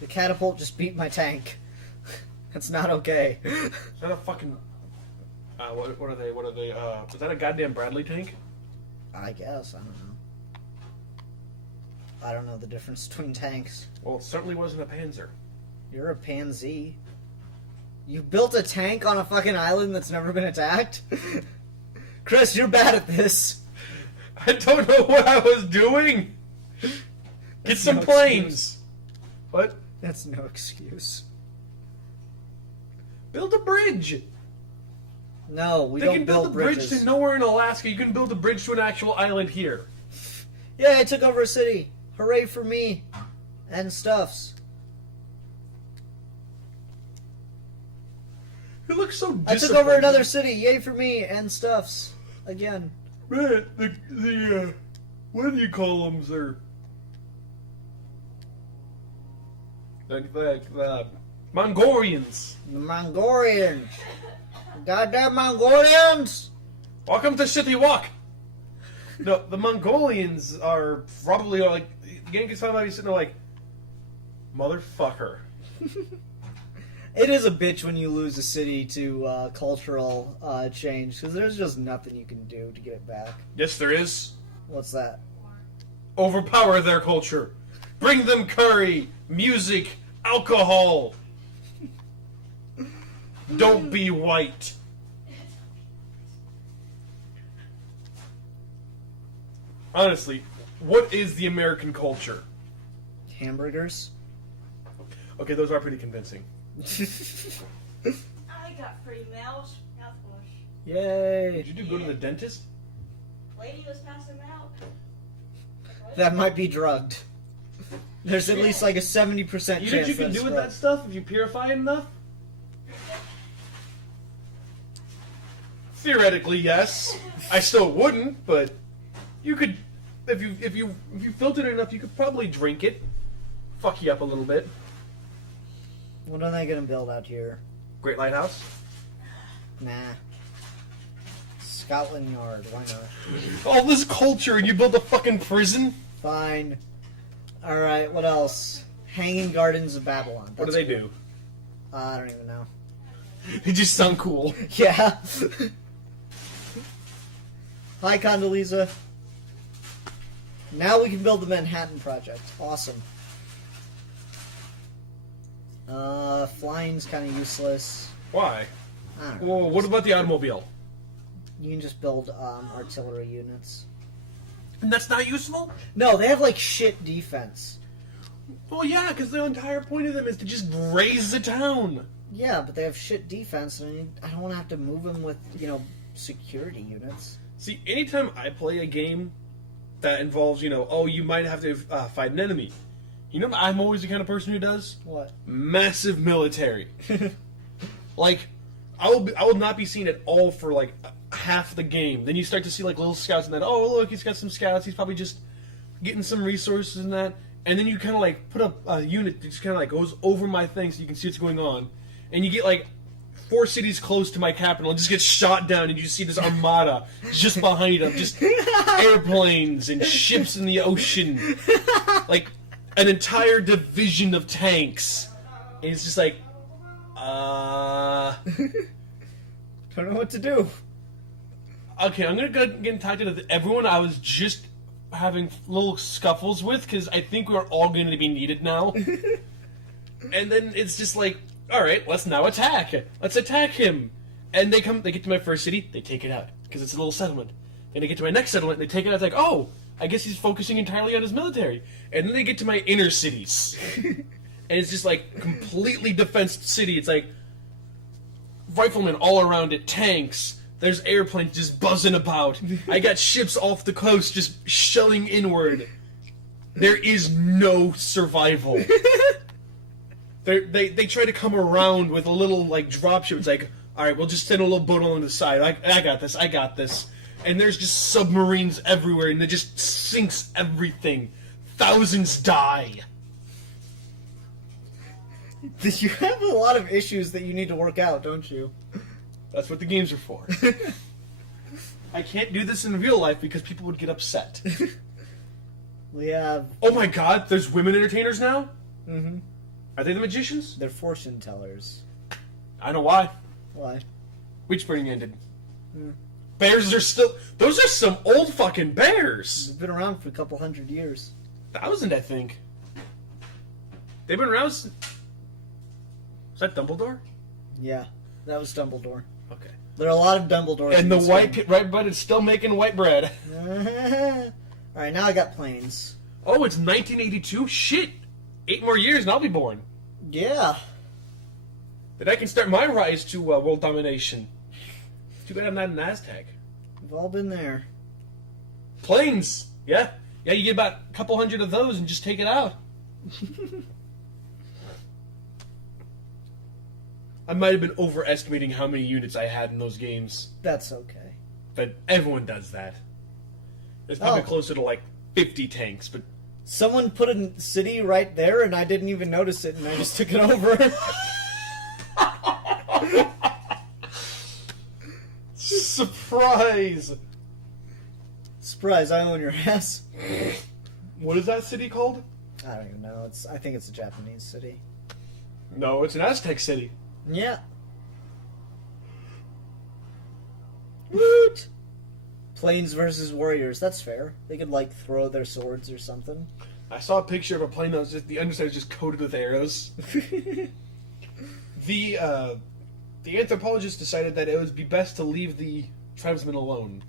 The catapult just beat my tank. That's not okay. Is that a fucking... what are they? What are they? Is that a goddamn Bradley tank? I guess. I don't know. I don't know the difference between tanks. Well, it certainly wasn't a Panzer. You're a pansy. You built a tank on a fucking island that's never been attacked? Chris, you're bad at this. I don't know what I was doing. Get That's some no planes. excuse. What? That's no excuse. Build a bridge. No, we They don't can build a bridge bridges. to nowhere in Alaska. You can build a bridge to an actual island here. Yeah, I took over a city. Hooray for me. And stuffs. You look so I took over another city. Yay for me and stuffs. Again. Man, what do you call them, sir? The Mongolians. The Mongolians. Goddamn Mongolians! Welcome to City Walk. No, the Mongolians are probably like Genghis Khan might be sitting there like, motherfucker. It is a bitch when you lose a city to cultural change, because there's just nothing you can do to get it back. Yes, there is. What's that? Overpower their culture. Bring them curry, music, alcohol. Don't be white. Honestly, what is the American culture? Hamburgers? Okay, those are pretty convincing. I got free mouthwash. Yay! Did you go to the dentist? Lady was passing them out. That might be drugged. There's at least like a 70% chance You know what you can that's do with drugged. that stuff if you purify it enough? Theoretically, yes. I still wouldn't, but you could, if you filtered it enough, you could probably drink it. Fuck you up a little bit. What are they gonna build out here? Great Lighthouse. Nah. Scotland Yard, why not? All this culture and you build a fucking prison? Fine. Alright, what else? Hanging Gardens of Babylon. What do That's they cool. do? I don't even know. They just sound cool. Yeah. Hi, Condoleezza. Now we can build the Manhattan Project. Awesome. Flying's kind of useless. Why? I don't know. Well, what about the automobile? You can just build artillery units. And that's not useful? No, they have like shit defense. Well, yeah, because the entire point of them is to just raise the town. Yeah, but they have shit defense, and I don't want to have to move them with, security units. See, anytime I play a game that involves, oh, you might have to fight an enemy. You know, I'm always the kind of person who does What? massive military. Like, I will not be seen at all for like half the game. Then you start to see like little scouts and that. Oh, look, he's got some scouts. He's probably just getting some resources and that. And then you kind of like put up a unit that just kind of like goes over my thing so you can see what's going on. And you get like 4 cities close to my capital and just get shot down, and you just see this armada just behind them, just airplanes and ships in the ocean, like an entire division of tanks. And it's just like, Don't know what to do. okay, I'm gonna go get in touch with everyone I was just having little scuffles with, because I think we're all going to be needed now. And then it's just like, all right, let's now attack. Let's attack him. And they get to my first city, they take it out because it's a little settlement. And they get to my next settlement, they take it out. It's like, oh, I guess he's focusing entirely on his military. And then they get to my inner cities, and it's just like completely defensed city. It's like riflemen all around it, tanks. There's airplanes just buzzing about. I got ships off the coast just shelling inward. There is no survival. They try to come around with a little like dropship. It's like, all right, we'll just send a little boat along the side. I got this. And there's just submarines everywhere, and it just sinks everything. Thousands die. You have a lot of issues that you need to work out, don't you? That's what the games are for. I can't do this in real life because people would get upset. We have... Oh my god, there's women entertainers now? Mm-hmm. Are they the magicians? They're fortune tellers. I know why. Why? Witch burning ended. Mm. Bears are still... Those are some old fucking bears! They've been around for a couple hundred years. 1,000, I think. They've been around since... Is that Dumbledore? Yeah, that was Dumbledore. Okay. There are a lot of Dumbledores. And the right bud is still making white bread. Alright, now I got planes. Oh, it's 1982? Shit! 8 more years and I'll be born. Yeah. Then I can start my rise to world domination. Too bad I'm not an Aztec. We've all been there. Planes! Yeah. Yeah, you get about a couple hundred of those and just take it out. I might have been overestimating how many units I had in those games. That's okay. But everyone does that. There's probably Oh. closer to like 50 tanks, but... Someone put a city right there and I didn't even notice it and I just took it over. Surprise! Surprise, I own your ass. What is that city called? I don't even know. I think it's a Japanese city. No, it's an Aztec city. Yeah. Woot! Planes versus warriors. That's fair. They could, like, throw their swords or something. I saw a picture of a plane that was just... The underside was just coated with arrows. The anthropologist decided that it would be best to leave the tribesmen alone.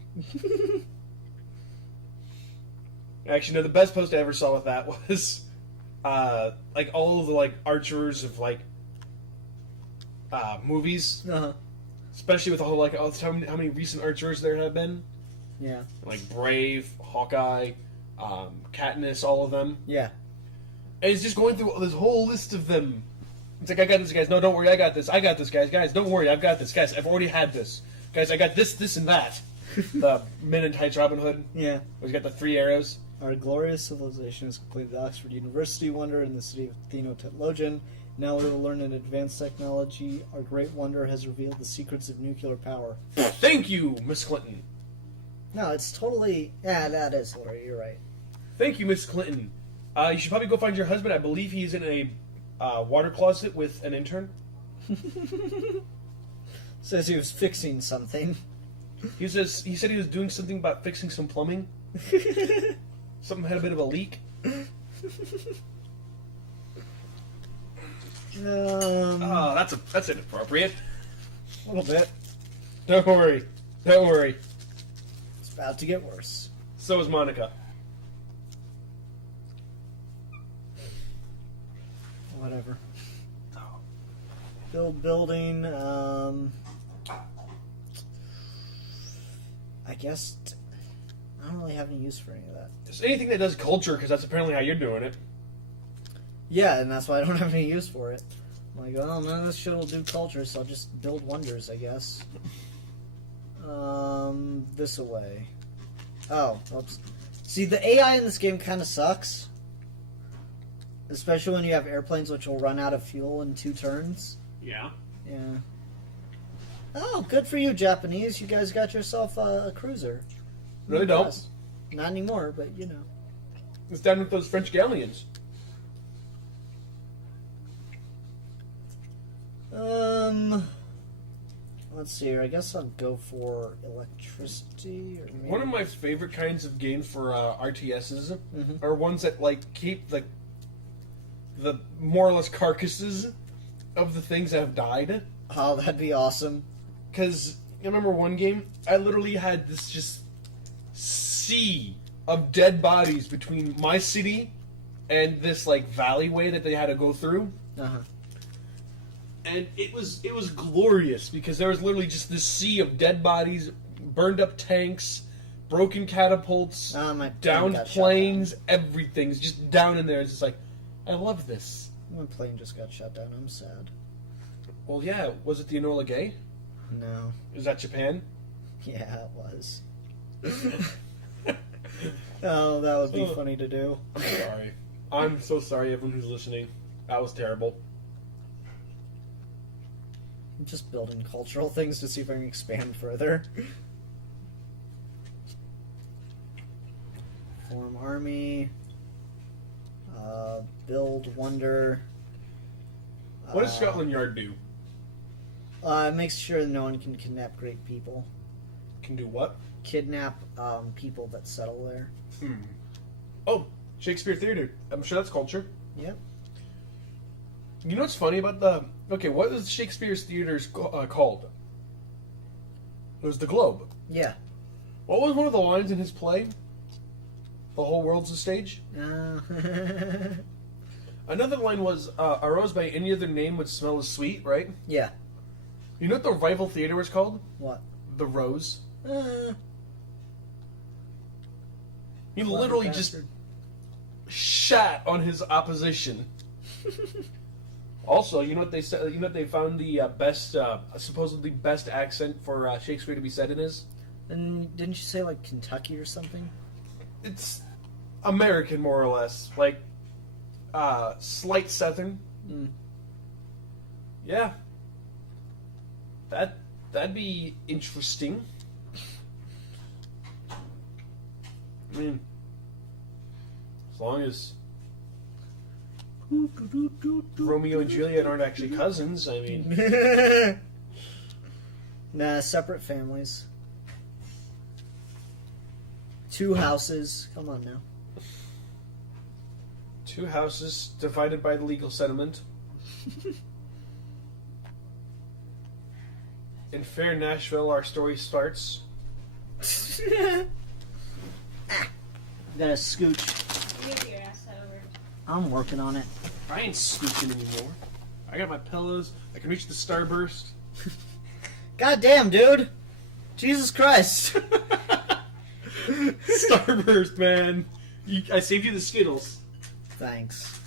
Actually, no, the best post I ever saw with that was... like, all of the, like, archers of, like... movies. Uh-huh. Especially with the whole, like, how many recent archers there have been. Yeah. Like Brave, Hawkeye, Katniss, all of them. Yeah. And it's just going through this whole list of them. It's like, I got this, guys. No, don't worry, I got this. I got this, guys. Guys, don't worry, I've got this. Guys, I've already had this. Guys, I got this, this, and that. The Men in Tights Robin Hood. Yeah. He's got the 3 arrows. Our glorious civilization has completed the Oxford University wonder in the city of Thenotologian. Now we will learn an advanced technology. Our great wonder has revealed the secrets of nuclear power. Thank you, Miss Clinton. No, it's totally... Yeah, that is Hillary. You're right. Thank you, Miss Clinton. You should probably go find your husband. I believe he's in a water closet with an intern. Says he was fixing something. He said he was doing something about fixing some plumbing. Something had a bit of a leak. Oh, that's inappropriate. A little bit. Don't worry. Don't worry. It's about to get worse. So is Monica. Whatever. Build building. I guess I don't really have any use for any of that. Just anything that does culture, because that's apparently how you're doing it. Yeah, and that's why I don't have any use for it. I'm like, oh, none of this shit will do culture, so I'll just build wonders, I guess. This away. Oh, oops. See, the AI in this game kind of sucks. Especially when you have airplanes which will run out of fuel in 2 turns. Yeah. Yeah. Oh, good for you, Japanese. You guys got yourself a cruiser. No, they don't. Not anymore, but you know. It's down with those French galleons. Let's see here. I guess I'll go for electricity. Or maybe... One of my favorite kinds of games for RTSs Mhm. are ones that like keep the more or less carcasses of the things that have died. Oh, that'd be awesome. Because I remember one game, I literally had this just sea of dead bodies between my city and this like valleyway that they had to go through. Uh-huh. And it was glorious because there was literally just this sea of dead bodies, burned up tanks, broken catapults, My downed plane got shot planes, everything's just down in there. It's just like, I love this. down. My plane just got shot down. I'm sad. Well, yeah, was it the Enola Gay? No. Is that Japan? Yeah, it was. Oh, that would be Ugh. funny to do. I'm sorry. I'm so sorry, everyone who's listening. That was terrible. I'm just building cultural things to see if I can expand further. Form army. Build wonder. What does Scotland Yard do? It makes sure no one can kidnap great people. Can do what? Kidnap people that settle there. Oh, Shakespeare Theatre. I'm sure that's culture. Yep. You know what's funny about the... Okay, what is Shakespeare's theaters called? It was the Globe. Yeah. What was one of the lines in his play? The whole world's a stage? Another line was, a rose by any other name would smell as sweet, right? Yeah. You know what the rival theater was called? What? The Rose. Uh, He Clever literally bastard. just shat on his opposition. Also, you know what they said? You know what they found the best, supposedly best accent for Shakespeare to be said in is? And didn't you say like Kentucky or something? It's American, more or less, like slight Southern. Mm. Yeah, that'd be interesting. I mean, as long as Romeo and Juliet aren't actually cousins, I mean, Nah, separate families. 2 houses. Come on now. 2 houses divided by the legal settlement. In fair Nashville, our story starts. Gotta scooch. Move your ass over. I'm working on it. I ain't scooching anymore. I got my pillows. I can reach the starburst. God damn, dude! Jesus Christ! Starburst, man. I saved you the Skittles. Thanks.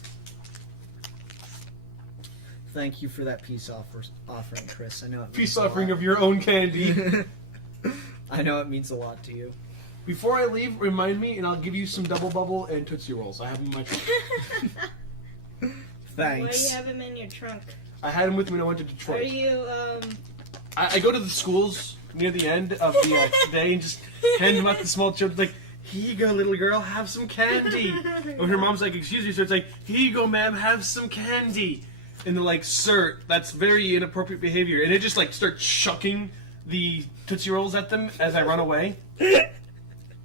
Thank you for that peace offering, Chris. I know it Peace means a offering lot. of your own candy. I know it means a lot to you. Before I leave, remind me, and I'll give you some Double Bubble and Tootsie Rolls. I have them in my trunk. Thanks. Why do you have him in your trunk? I had them with me when I went to Detroit. Are you, I go to the schools near the end of the day and just hand them out to small children. Like, here you go, little girl, have some candy. And her mom's like, excuse me, so it's like, here you go, ma'am, have some candy. And they're like, sir, that's very inappropriate behavior. And they just like start chucking the Tootsie Rolls at them as I run away.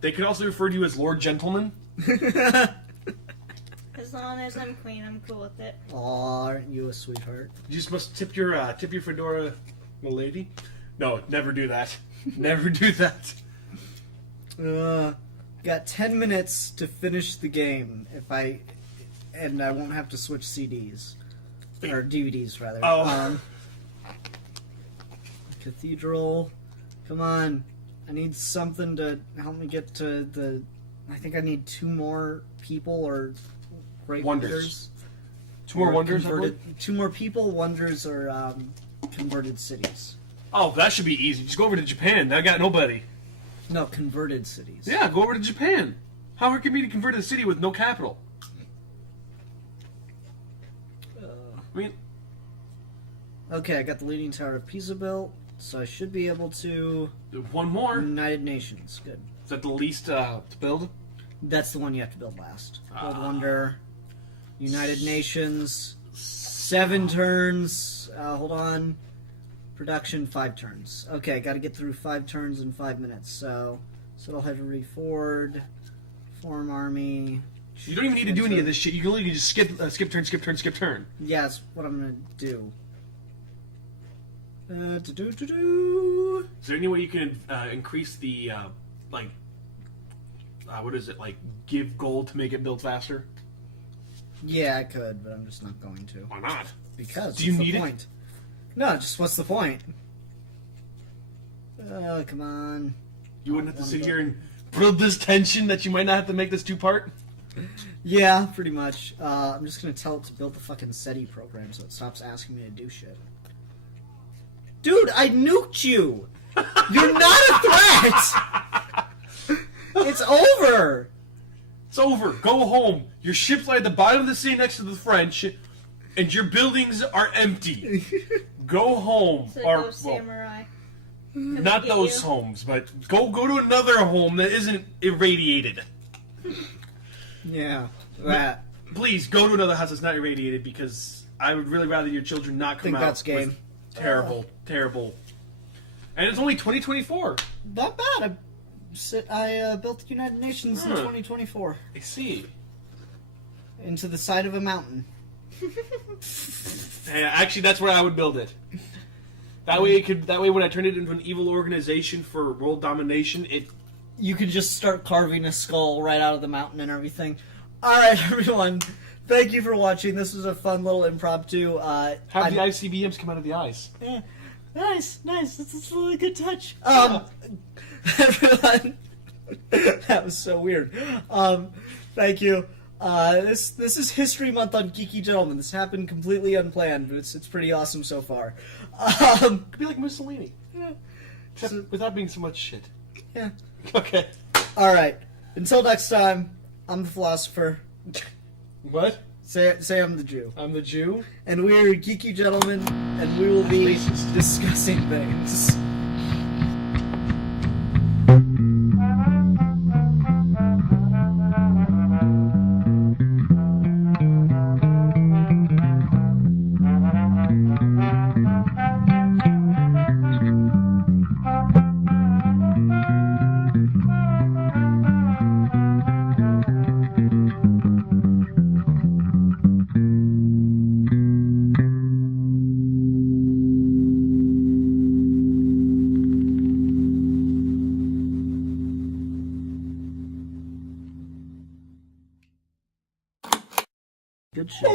They could also refer to you as Lord Gentleman. As long as I'm queen, I'm cool with it. Aw, aren't you a sweetheart? You just must tip your fedora, milady. No, never do that. Never do that. Got 10 minutes to finish the game and I won't have to switch CDs. Or DVDs, rather. Oh. Cathedral. Come on. I need something to help me get to the... I think I need 2 more people or great wonders. 2 more wonders, I believe? 2 more people, wonders, or converted cities. Oh, that should be easy. Just go over to Japan. I got nobody. No, converted cities. Yeah, go over to Japan. How hard can it be to convert a city with no capital? I mean... Okay, I got the Leaning Tower of Pisa built, so I should be able to... 1 more. United Nations, good. Is that the least to build? That's the one you have to build last. World Wonder, United Nations, 7 turns. Hold on. Production, 5 turns. Okay, got to get through 5 turns in 5 minutes. So, Settle Heavy Ford, Form Army. You don't even need to do any of this shit. You can literally just skip turn. Yeah, that's what I'm gonna do. Is there any way you can increase the what is it, like, give gold to make it build faster? Yeah, I could, but I'm just not going to. Why not? Because do you need point? It? No, just what's the point? Come on. You wouldn't have to sit here and build this tension that you might not have to make this 2-part? Yeah, pretty much. I'm just gonna tell it to build the fucking SETI program so it stops asking me to do shit. Dude, I nuked you! You're not a threat! It's over! It's over. Go home. Your ship's at the bottom of the sea next to the French, and your buildings are empty. Go home. So or, go samurai. Not those homes, but go to another home that isn't irradiated. Yeah, that. Please, go to another house that's not irradiated, because I would really rather your children not come out that's game. with terrible. And it's only 2024. Not bad. I built the United Nations in 2024. I see. Into the side of a mountain. Hey, actually, that's where I would build it. That way, when I turn it into an evil organization for world domination, you could just start carving a skull right out of the mountain and everything. Alright, everyone. Thank you for watching. This was a fun little impromptu. Have the ICBMs come out of the eyes. Yeah. Nice. That's a really good touch. Everyone. That was so weird. Thank you. This is History Month on Geeky Gentlemen. This happened completely unplanned, but it's pretty awesome so far. Could be like Mussolini. Yeah. Except without being so much shit. Yeah. Okay. Alright. Until next time, I'm the philosopher. What? Say I'm the Jew. I'm the Jew? And we're Geeky Gentlemen, and we will be discussing things. Good shit.